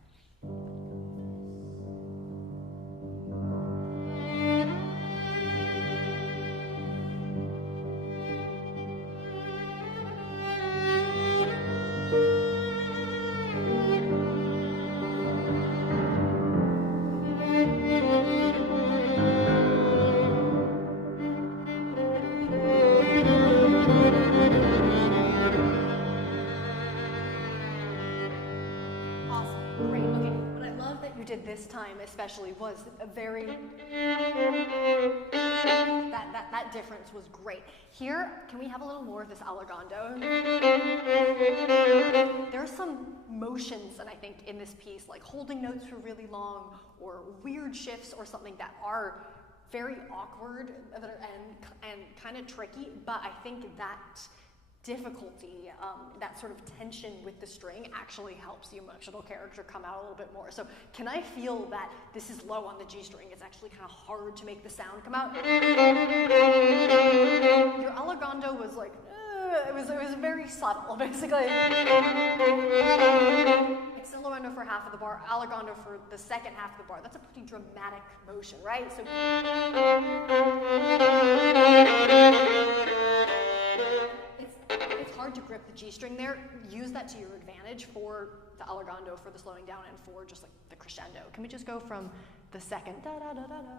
This time especially was a very, that difference was great. Here, can we have a little more of this allegando? There are some motions, and I think in this piece, like holding notes for really long, or weird shifts, or something that are very awkward and kind of tricky, but I think that difficulty, that sort of tension with the string actually helps the emotional character come out a little bit more. So can I feel that this is low on the G string? It's actually kind of hard to make the sound come out. Your allegrando was like, it was very subtle, basically. Accelerando for half of the bar, allegrando for the second half of the bar. That's a pretty dramatic motion, right? So it's hard to grip the G string there. Use that to your advantage for the allegrando, for the slowing down, and for just like the crescendo. Can we just go from the second da da da da da?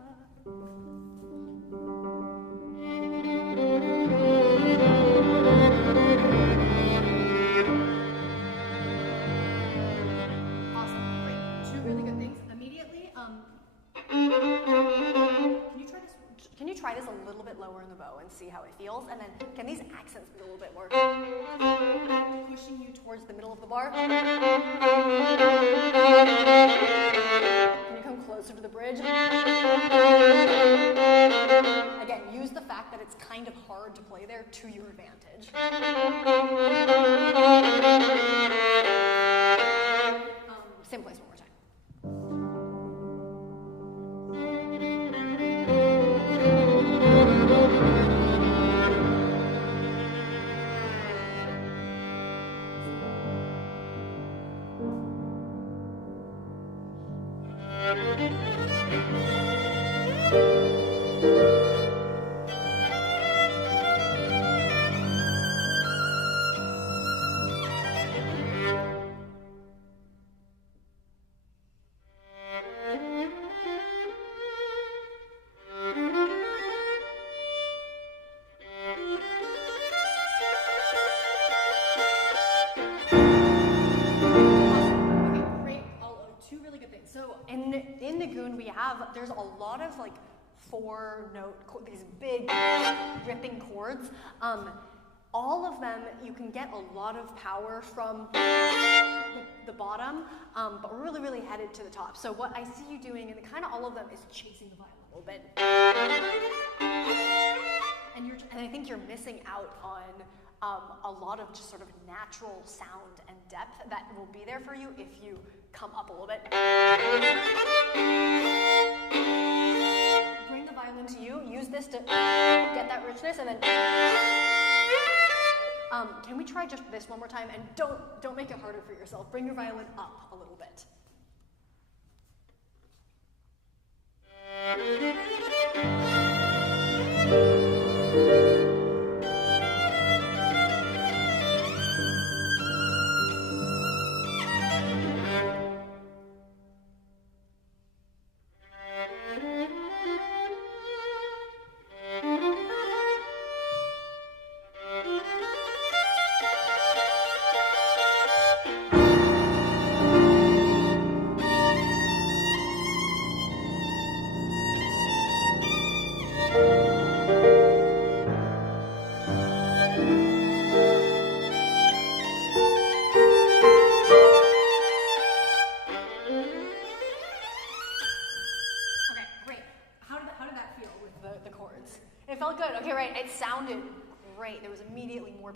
Awesome, great. Two really good things. Immediately, can you try this a little bit lower in the bow and see how it feels? And then can these accents be a little bit more pushing you towards the middle of the bar? Can you come closer to the bridge? Again, use the fact that it's kind of hard to play there to your advantage. Same place one more time. There's a lot of like 4-note, these big ripping chords. All of them, you can get a lot of power from the bottom, but we're really, really headed to the top. So what I see you doing, and kind of all of them, is chasing the violin a little bit. And I think you're missing out on a lot of just sort of natural sound and depth that will be there for you if you come up a little bit. Bring the violin to you. Use this to get that richness, and then. Can we try just this one more time? And don't make it harder for yourself. Bring your violin up a little bit.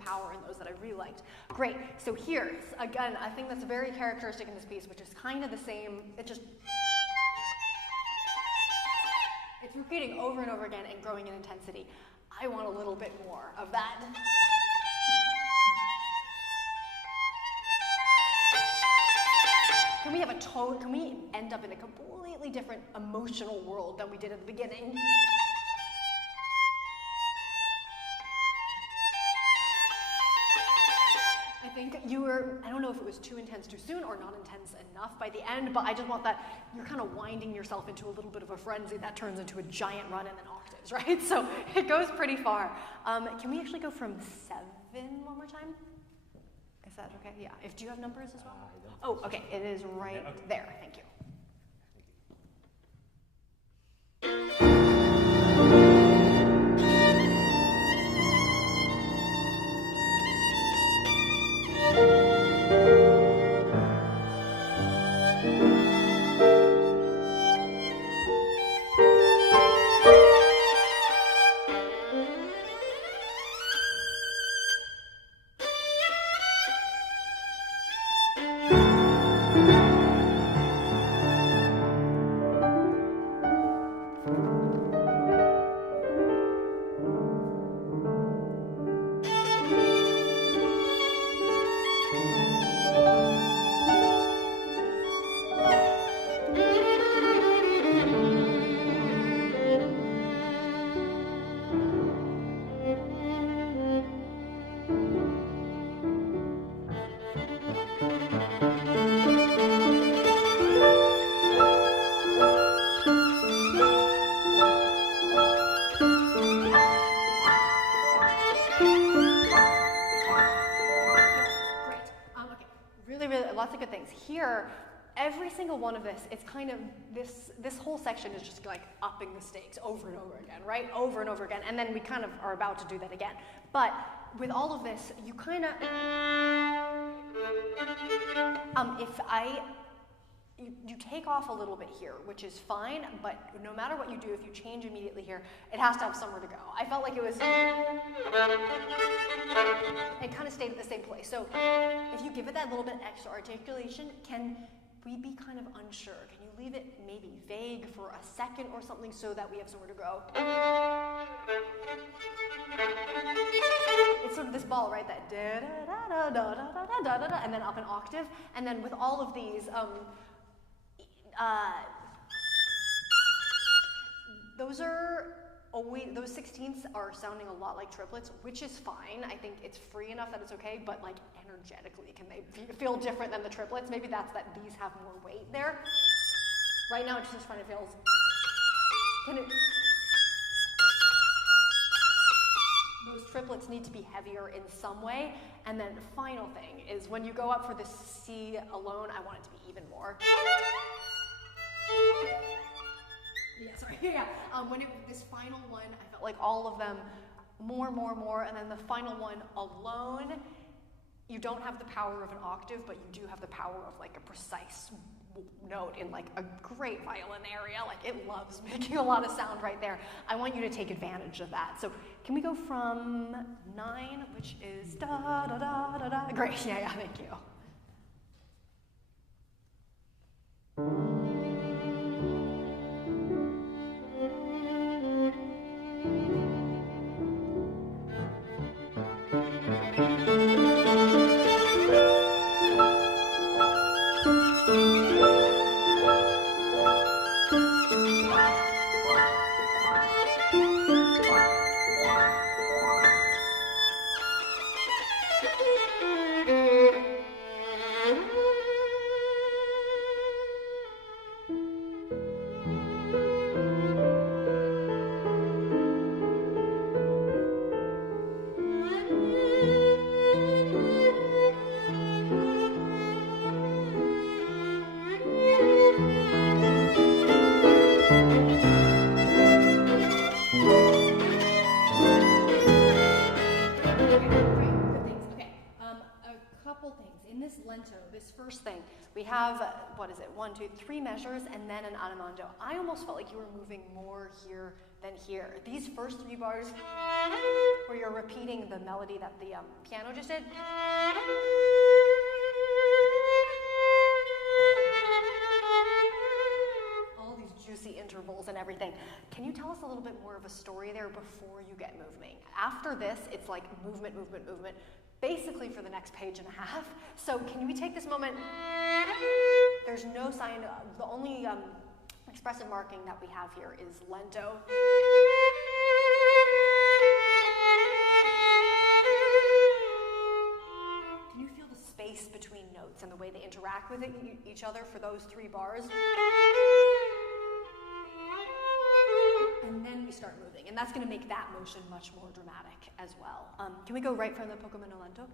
Power in those that I really liked. Great. So here, again, a thing that's very characteristic in this piece, which is kind of the same. It's repeating over and over again and growing in intensity. I want a little bit more of that. Can we have can we end up in a completely different emotional world than we did at the beginning? I think I don't know if it was too intense too soon or not intense enough by the end, but I just want that you're kind of winding yourself into a little bit of a frenzy that turns into a giant run and then octaves, right? So it goes pretty far. Can we actually go from 7 one more time? Is that okay? Yeah. Do you have numbers as well? Oh, okay. It is right there. Thank you. here, every single one of this, it's kind of, this whole section is just like upping the stakes over and over again, right? Over and over again, and then we kind of are about to do that again. But with all of this, you kind of, you take off a little bit here, which is fine, but no matter what you do, if you change immediately here, it has to have somewhere to go. I felt like it was, it kind of stayed at the same place. So if you give it that little bit extra articulation, can we be kind of unsure? Can you leave it maybe vague for a second or something so that we have somewhere to go? It's sort of this ball, right? That da da da da da da da da da, and then up an octave. And then with all of these, those 16ths are sounding a lot like triplets, which is fine. I think it's free enough that it's okay, but like energetically, can they feel different than the triplets? Maybe that's that these have more weight there. Right now, it's just kind of feels. Those triplets need to be heavier in some way. And then the final thing is when you go up for this C alone, I want it to be even more. Yeah, sorry. Yeah. This final one, I felt like all of them more, and then the final one alone, you don't have the power of an octave, but you do have the power of like a precise note in like a great violin area. Like it loves making a lot of sound right there. I want you to take advantage of that. So can we go from 9, which is da da da da da? Great. Yeah. Thank you. What is it? 1, 2, 3 measures and then an animando. I almost felt like you were moving more here than here. These first 3 bars where you're repeating the melody that the piano just did. All these juicy intervals and everything. Can you tell us a little bit more of a story there before you get moving? After this, it's like movement, basically for the next page and a half. So can we take this moment? There's no sign, the only expressive marking that we have here is lento. Can you feel the space between notes and the way they interact with each other for those 3 bars? And then we start moving, and that's going to make that motion much more dramatic as well. Can we go right from the poco meno lento?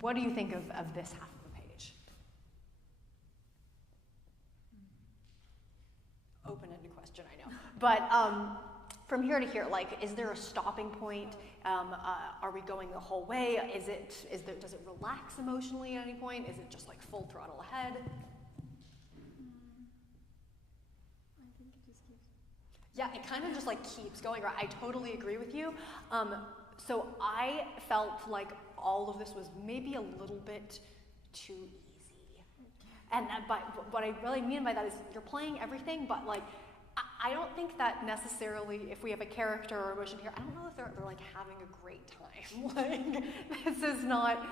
What do you think of this half of the page? Open-ended question, I know. But from here to here, like, is there a stopping point? Are we going the whole way? Does it relax emotionally at any point? Is it just like full throttle ahead? I think it just keeps. Yeah, it kind of just like keeps going. Right? I totally agree with you. So I felt like all of this was maybe a little bit too easy. And but what I really mean by that is you're playing everything, but like I don't think that necessarily, if we have a character or emotion here, I don't know if they're like having a great time. Like this is not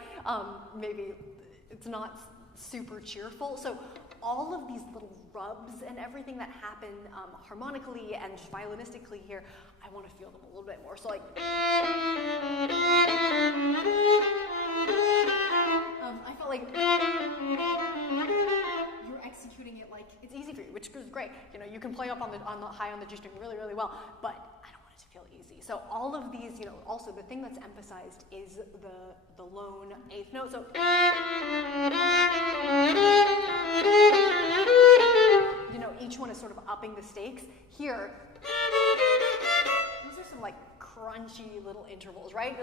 maybe it's not super cheerful. So all of these little rubs and everything that happen harmonically and violinistically here, I want to feel them a little bit more. So like, I felt like you're executing it like it's easy for you, which is great. You know, you can play up on the high on the G string really, really well, but I don't want it to feel easy. So all of these, you know, also the thing that's emphasized is the lone eighth note. So you know, each one is sort of upping the stakes. Here, those are some like crunchy little intervals, right?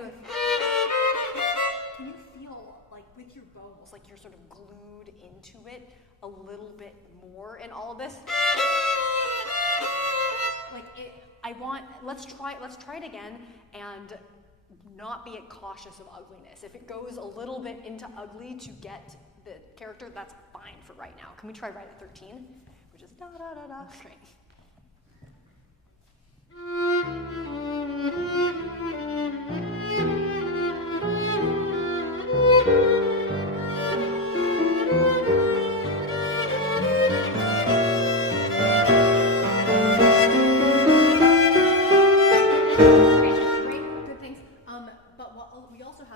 Can you feel like with your bow, almost like you're sort of glued into it a little bit more in all of this? Like let's try it again and not be cautious of ugliness. If it goes a little bit into ugly to get the character, that's fine for right now. Can we try right at 13? Which is da da da da. Great.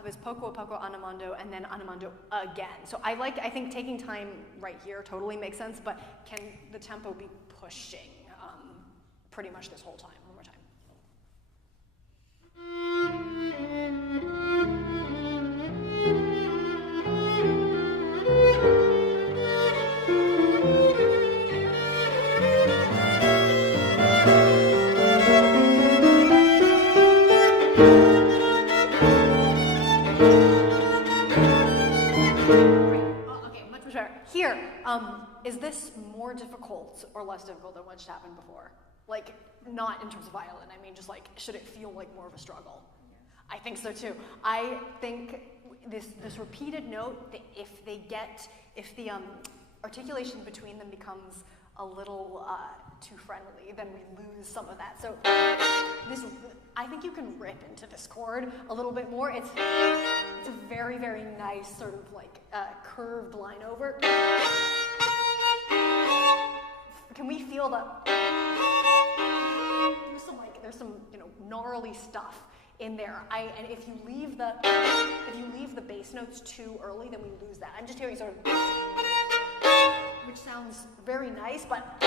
Is poco a poco animando and then animando again. So I think taking time right here totally makes sense, but can the tempo be pushing pretty much this whole time? One more time. Here, is this more difficult or less difficult than what just happened before? Like, not in terms of violin, I mean just like, should it feel like more of a struggle? Yeah. I think so too. I think this repeated note, if the articulation between them becomes a little too friendly, then we lose some of that. So I think you can rip into this chord a little bit more. It's a very, very nice sort of like curved line over. Can we feel the? There's some you know gnarly stuff in there. And if you leave the bass notes too early, then we lose that. I'm just hearing sort of, which sounds very nice, but.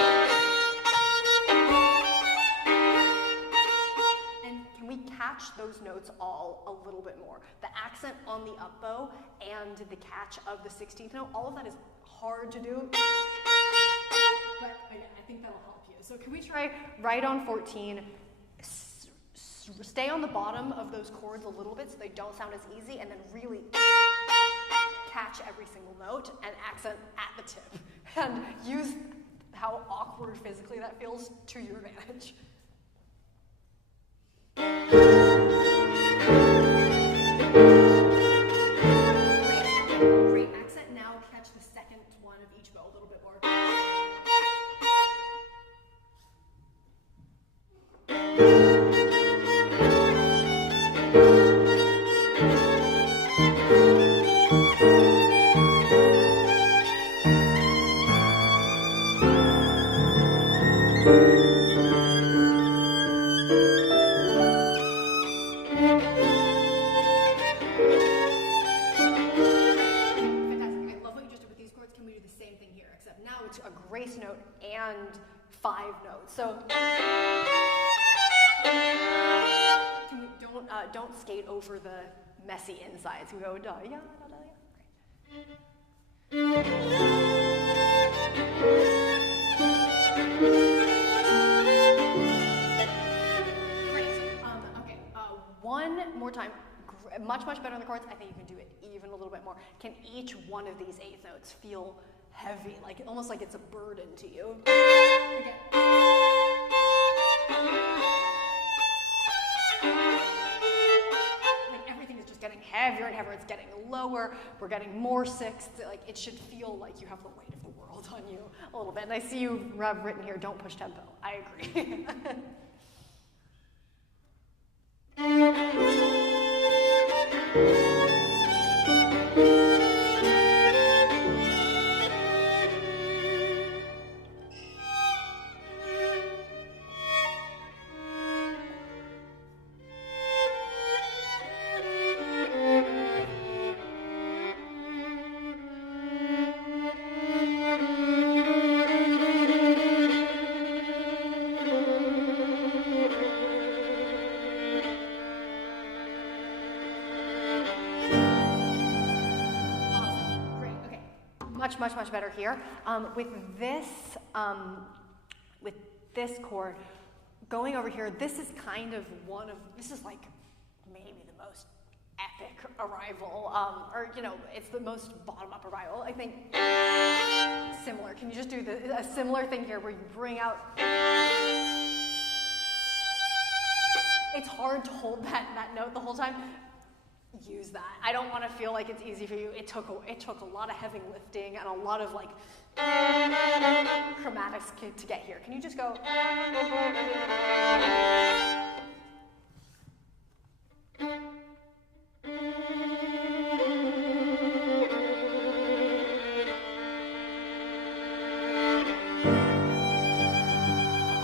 And can we catch those notes all a little bit more? The accent on the up bow and the catch of the 16th note, all of that is hard to do. But again, I think that'll help you. So can we try right on 14, stay on the bottom of those chords a little bit so they don't sound as easy, and then really catch every single note and accent at the tip. And use how awkward physically that feels to your advantage. Great accent. Now catch the second one of each bow a little bit more. So don't skate over the messy insides. We go da ya da da ya. much, much better on the chords. I think you can do it even a little bit more. Can each one of these eighth notes feel heavy, like almost like it's a burden to you? Again. Like everything is just getting heavier and heavier. It's getting lower. We're getting more sixths. Like it should feel like you have the weight of the world on you a little bit. And I see you have written here, don't push tempo. I agree. Much better here. With this chord, going over here, this is kind of this is like maybe the most epic arrival, or you know, it's the most bottom-up arrival. I think similar. Can you just do a similar thing here where you bring out? It's hard to hold that note the whole time. Use that. I don't want to feel like it's easy for you. It took a lot of heavy lifting and a lot of like chromatics to get here. Can you just go?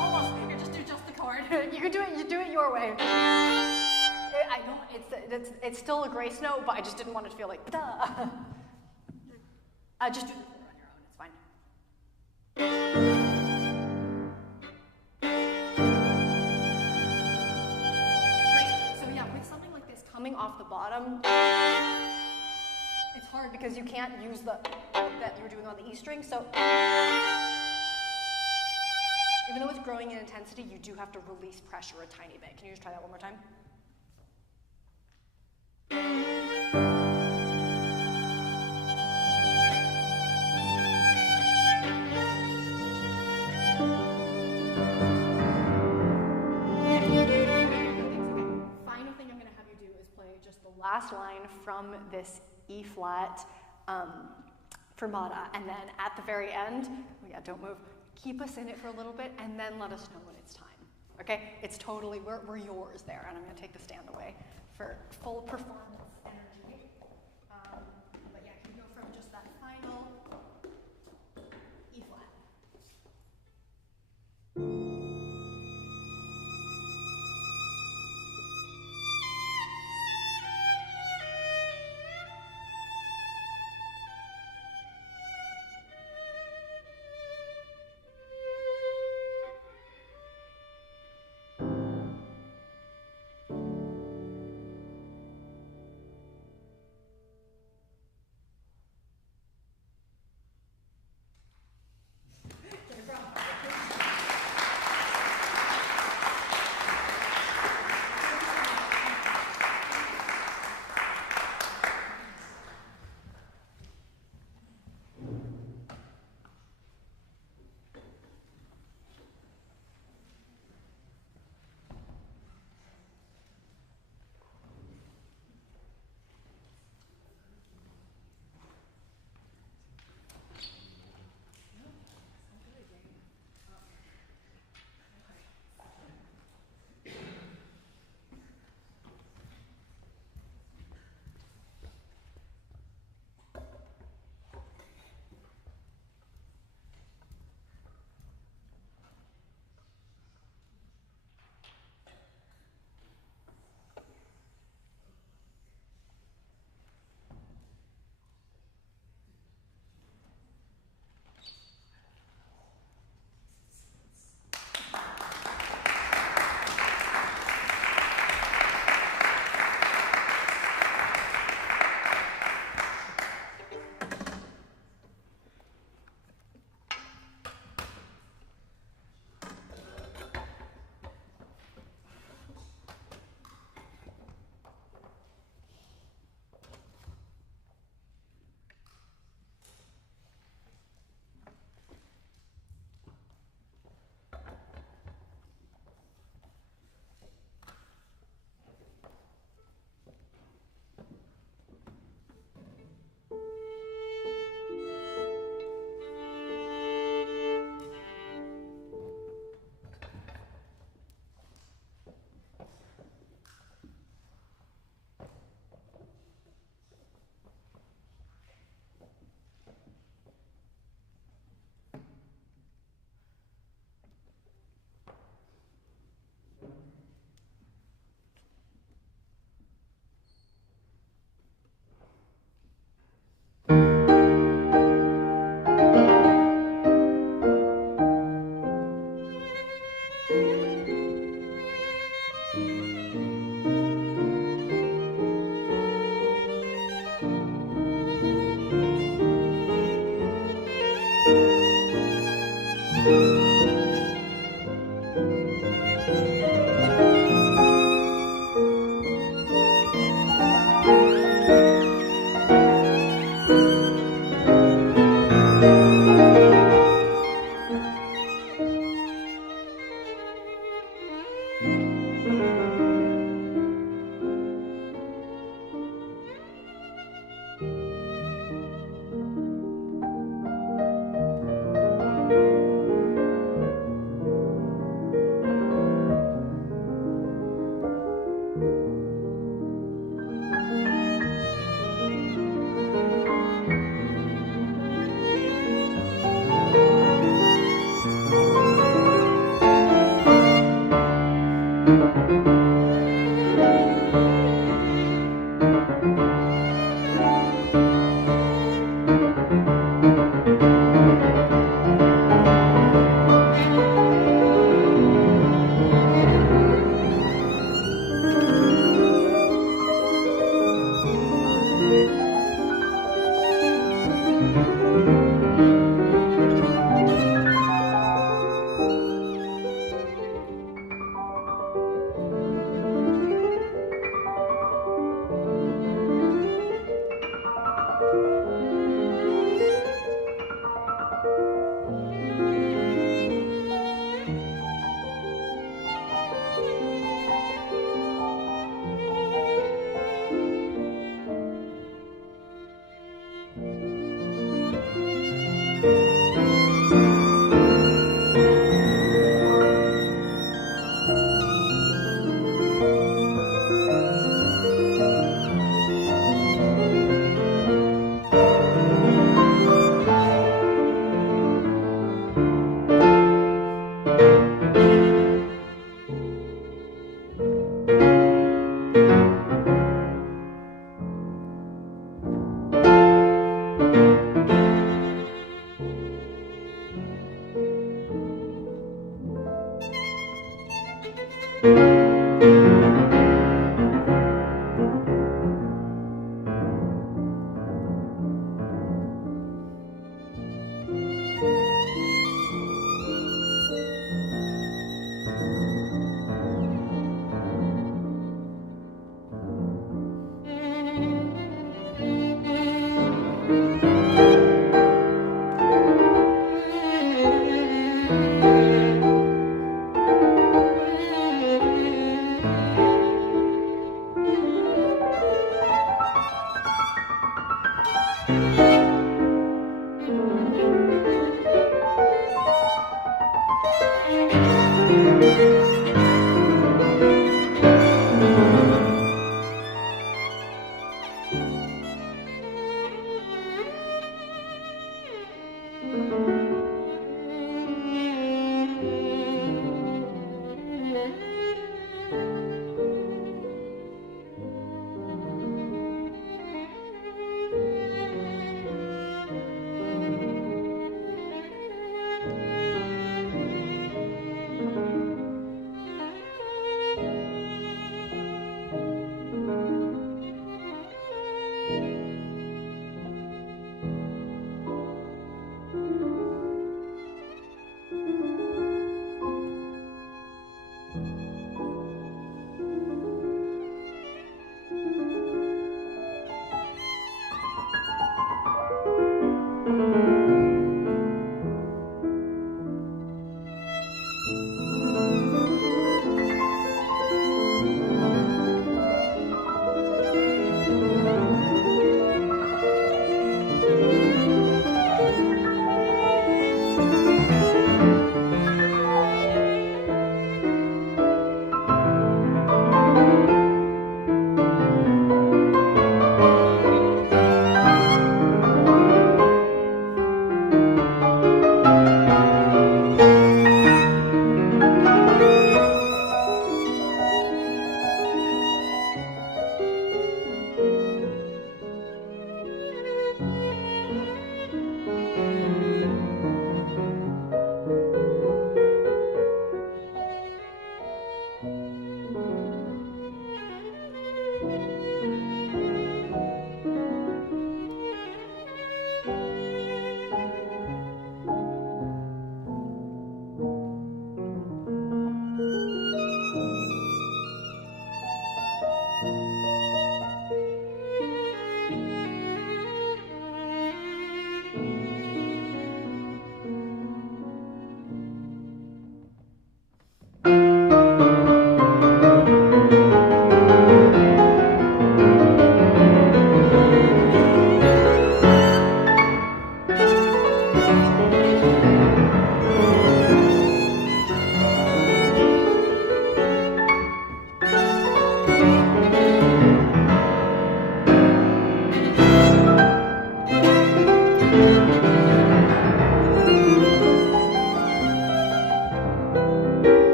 Almost. You can just do just the chord. You can do it. You do it your way. I don't. It's still a grace note, but I just didn't want it to feel like duh. Just do the chord on your own. It's fine. Great. So yeah, with something like this coming off the bottom, it's hard because you can't use that you were doing on the E string. So even though it's growing in intensity, you do have to release pressure a tiny bit. Can you just try that one more time? Last line from this E flat fermata, and then at the very end, oh yeah, don't move, keep us in it for a little bit, and then let us know when it's time. Okay, it's totally, we're yours there, and I'm going to take the stand away for full performance energy. But yeah, can you go from just that final E flat?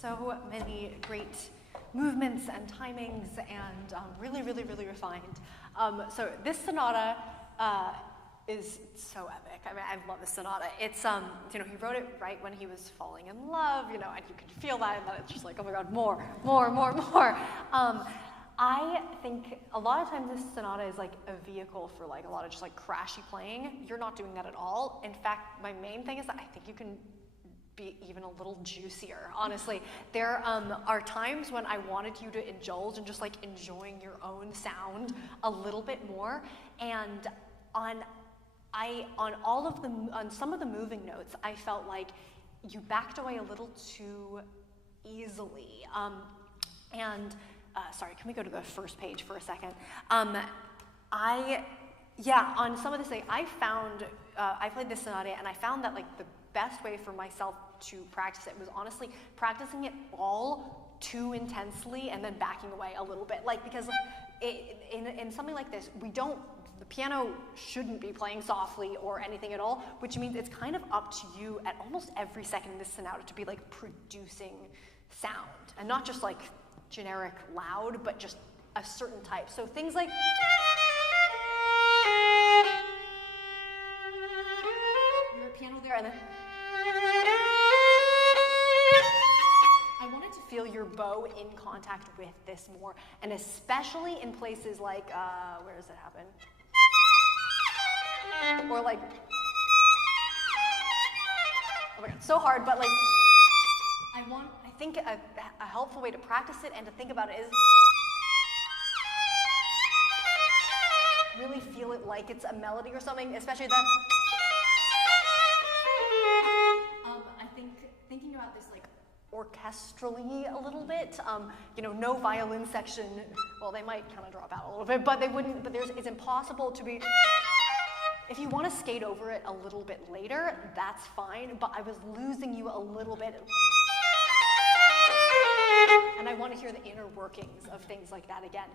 So many great movements and timings and really, really, really refined. So this sonata is so epic. I mean, I love this sonata. It's, he wrote it right when he was falling in love, and you could feel that, and then it's just like, oh my God, more. I think a lot of times this sonata is like a vehicle for like a lot of just like crashy playing. You're not doing that at all. In fact, my main thing is that I think you can be even a little juicier, honestly. There are times when I wanted you to indulge in just like enjoying your own sound a little bit more. And on some of the moving notes, I felt like you backed away a little too easily. Sorry, can we go to the first page for a second? On some of this, I played this sonata, and I found that like the best way for myself to practice it was honestly practicing it all too intensely and then backing away a little bit. Like, because in something like this, the piano shouldn't be playing softly or anything at all, which means it's kind of up to you at almost every second in this sonata to be like producing sound, and not just like generic loud, but just a certain type. So things like your piano there, and then I wanted to feel your bow in contact with this more, and especially in places like where does it happen? Or like, oh my god, so hard, but like, I think a helpful way to practice it and to think about it is really feel it like it's a melody or something, especially that. I think thinking about this like orchestrally a little bit, no violin section, well, they might kind of drop out a little bit, but they wouldn't, but it's impossible to be. If you want to skate over it a little bit later, that's fine, but I was losing you a little bit. And I want to hear the inner workings of things like that again.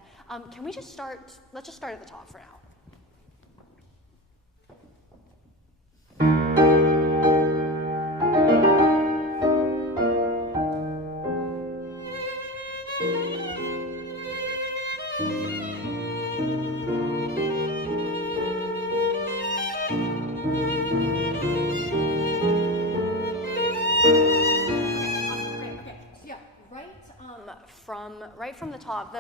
Can we just start, let's just start at the top for now. Right from the top,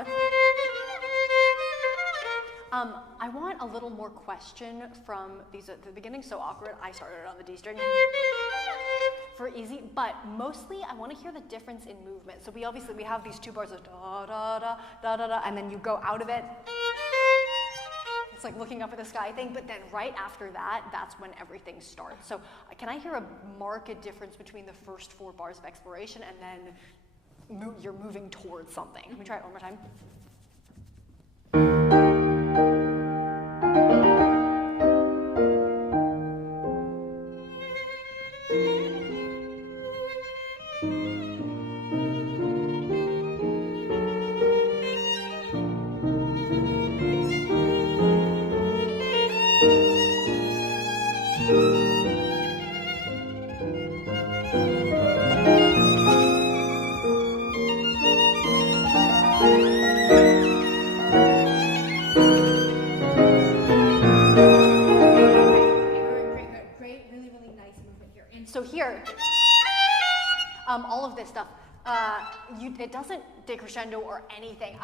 I want a little more question from these at the beginning, so awkward. I started on the D string for easy, but mostly I want to hear the difference in movement. So we have these two bars of da da da da da da, and then you go out of it. It's like looking up at the sky thing, but then right after that, that's when everything starts. So can I hear a marked difference between the first 4 bars of exploration and then you're moving towards something? Let me try it one more time. All of this stuff, it doesn't decrescendo or anything.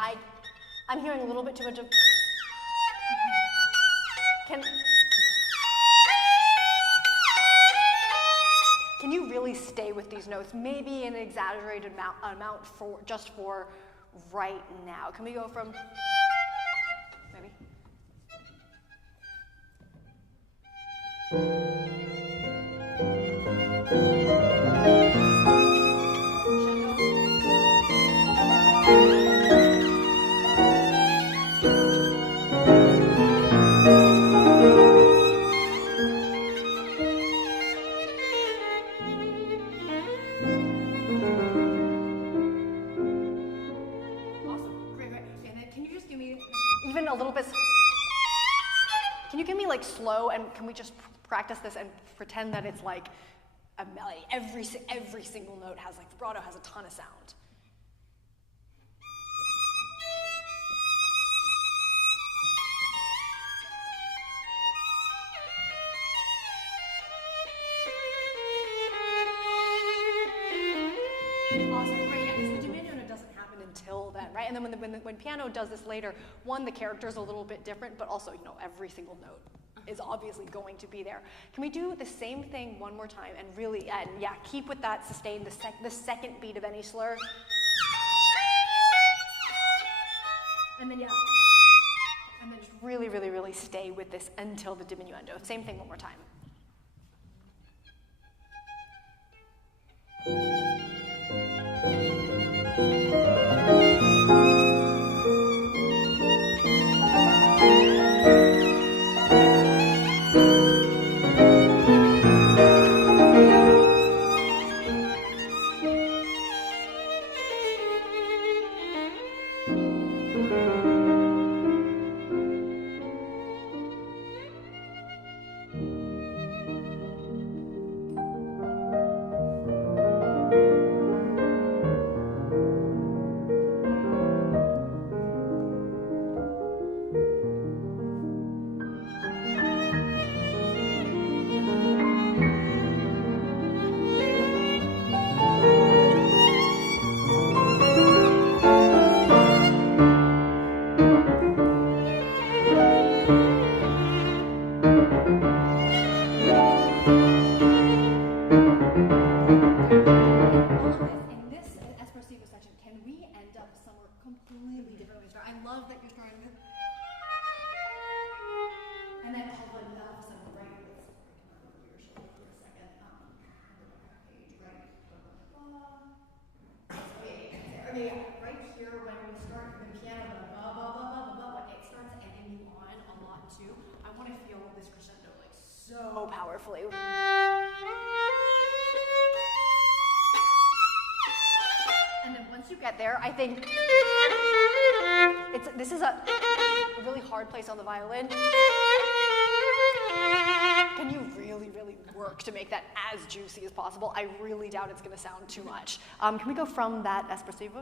I'm hearing a little bit too much of. Can you really stay with these notes? Maybe an exaggerated amount for right now. Can we go from maybe? Like slow, and can we just practice this and pretend that it's like a melody? Every single note has like vibrato, has a ton of sound. Awesome, great. Yeah, because the diminuendo doesn't happen until then, right? And then when piano does this later, one, the character's a little bit different, but also, every single note is obviously going to be there. Can we do the same thing one more time and really, keep with that sustain, the second beat of any slur. And then, and then just really, really, really stay with this until the diminuendo. Same thing one more time. we end up somewhere completely different when we start. I love that you're starting with, and then all of that all of a sudden, right? Let's over your shoulder for a second. Page, right? Okay, right here when we start the piano, when it starts ending you on a lot too. I want to feel this crescendo like so powerfully. And then once you get there, I think this is a really hard place on the violin. Can you really, really work to make that as juicy as possible? I really doubt it's going to sound too much. Can we go from that espressive?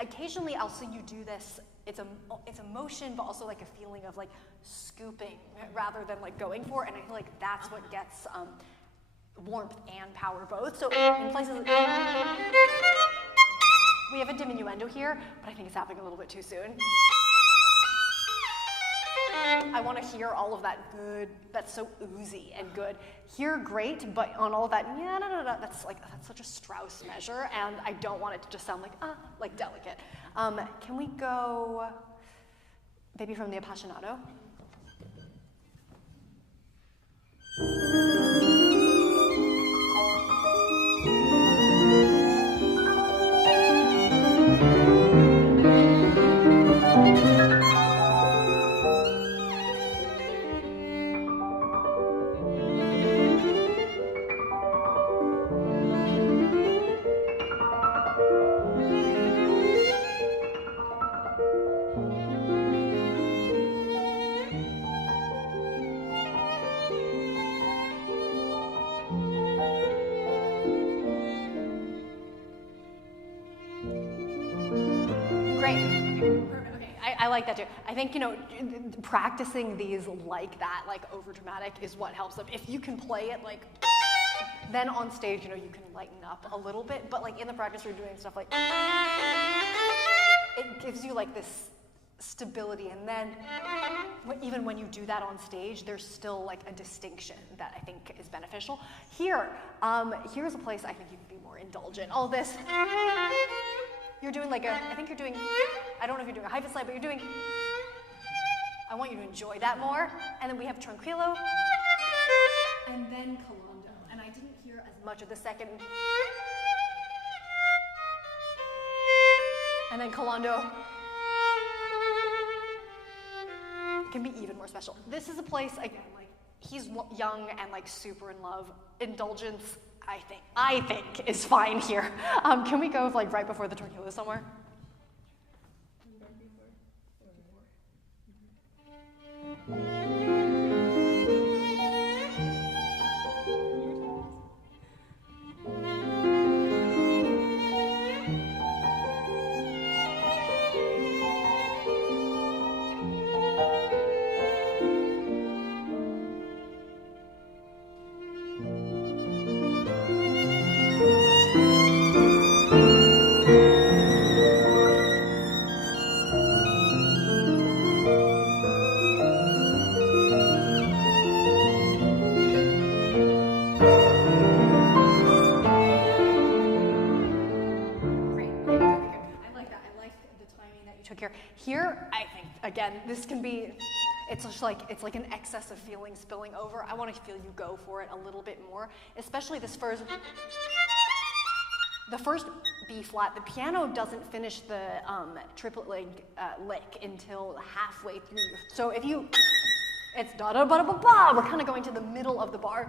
Occasionally I'll see you do this. It's a motion, but also like a feeling of like scooping rather than like going for it. And I feel like that's what gets warmth and power both. So in places we have a diminuendo here, but I think it's happening a little bit too soon. I want to hear all of that good, that's so oozy and good. Hear great, but on all of that, that's such a Strauss measure, and I don't want it to just sound like delicate. Can we go maybe from the appassionato? I like that too. I think, practicing these like that, like over dramatic, is what helps them. If you can play it like, then on stage, you can lighten up a little bit. But like in the practice, we're doing stuff like, it gives you like this stability. And then even when you do that on stage, there's still like a distinction that I think is beneficial. Here's a place I think you can be more indulgent. All this. You're doing I don't know if you're doing a hyphen slide, but you're doing, I want you to enjoy that more. And then we have tranquillo, and then collando. And I didn't hear as much of the second. And then collando can be even more special. This is a place, again, like, he's young and like super in love. Indulgence, I think is fine here. Can we go like right before the tornillo somewhere? Here, I think, again, this can be, it's just like, it's like an excess of feeling spilling over. I want to feel you go for it a little bit more, especially the first B flat. The piano doesn't finish the triplet lick until halfway through. So if you, it's da da ba da ba ba. We're kind of going to the middle of the bar.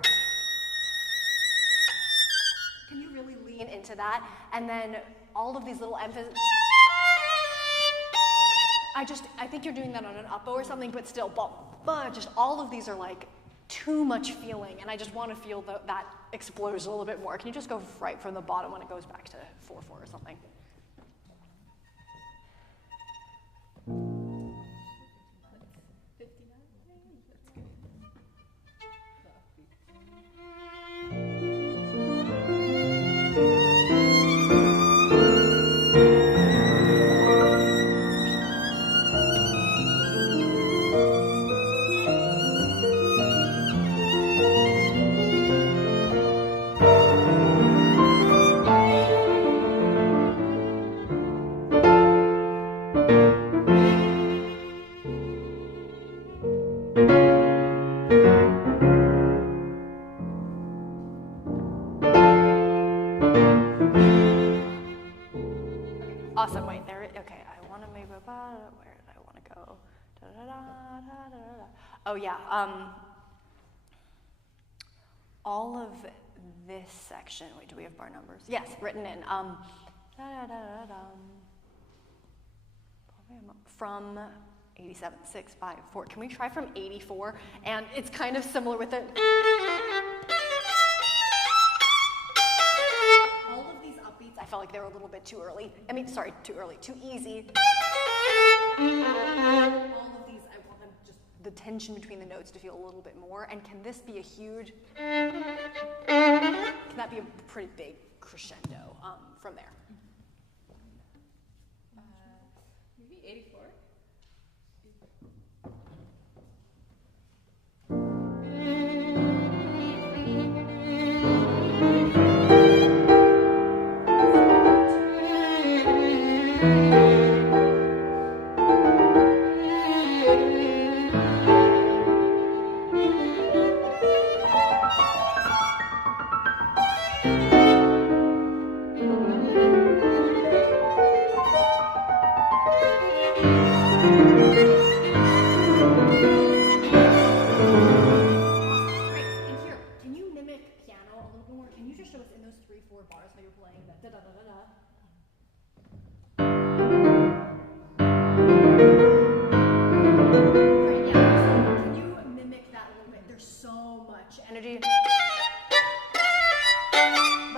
Can you really lean into that? And then all of these little emphasis. I think you're doing that on an uppo or something, but still, just all of these are like too much feeling, and I just want to feel that explodes a little bit more. Can you just go right from the bottom when it goes back to 4/4 or something? Awesome, wait, there, okay, I want to maybe, where did I want to go? Da, da, da, da, da, da. Oh yeah, all of this section, wait, do we have bar numbers? Yes, written in, da, da, da, da, da. From 87, 6, 5, 4. Can we try from 84? And it's kind of similar with it. All of these upbeats, I felt like they were a little bit too early. I mean, sorry, too early, too easy. All of these, I want them just the tension between the notes to feel a little bit more. And can this be a huge, can that be a pretty big crescendo from there? Maybe 84?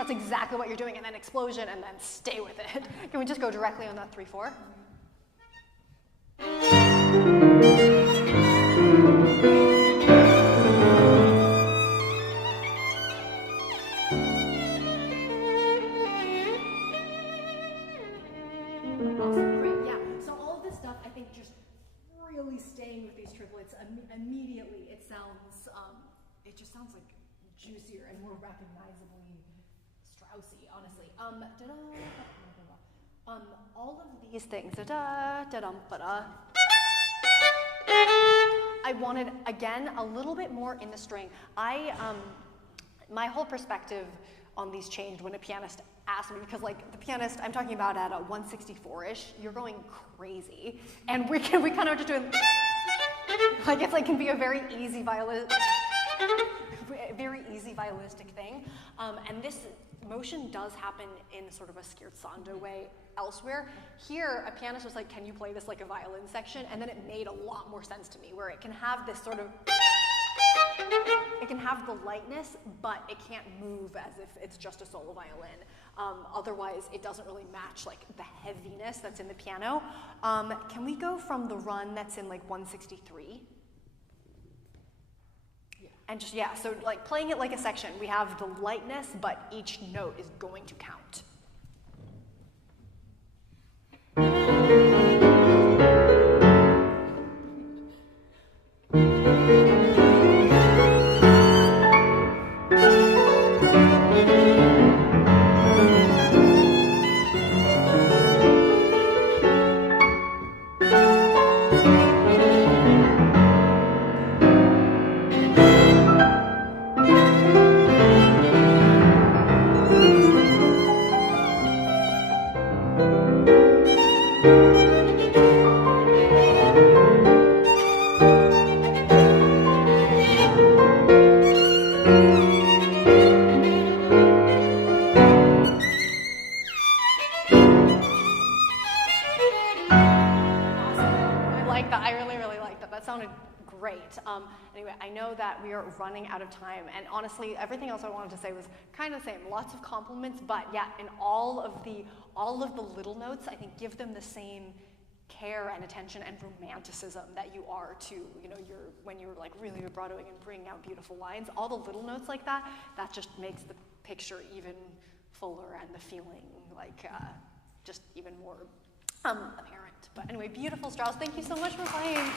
Exactly what you're doing, and then explosion, and then stay with it. Can we just go directly on that 3/4? Awesome, great, yeah. So all of this stuff, I think, just really staying with these triplets immediately. It just sounds like juicier and more recognizably Straussy, honestly. All of these things. I wanted, again, a little bit more in the string. My whole perspective on these changed when a pianist asked me, because like the pianist I'm talking about at a 164-ish, you're going crazy, and we kind of just doing like it's like can be a very easy violinistic thing, and this motion does happen in sort of a scherzando way elsewhere. Here, a pianist was like, can you play this like a violin section? And then it made a lot more sense to me, where it can have this sort of, it can have the lightness, but it can't move as if it's just a solo violin. Otherwise, it doesn't really match like the heaviness that's in the piano. Can we go from the run that's in like 163? And just, yeah, so like playing it like a section, we have the lightness, but each note is going to count. great. Anyway, I know that we are running out of time, and honestly, everything else I wanted to say was kind of the same. Lots of compliments, but yeah, in all of the little notes, I think give them the same care and attention and romanticism that you are to, when you're like really vibratoing and bringing out beautiful lines. All the little notes like that just makes the picture even fuller and the feeling like just even more apparent. But anyway, beautiful, Strauss. Thank you so much for playing.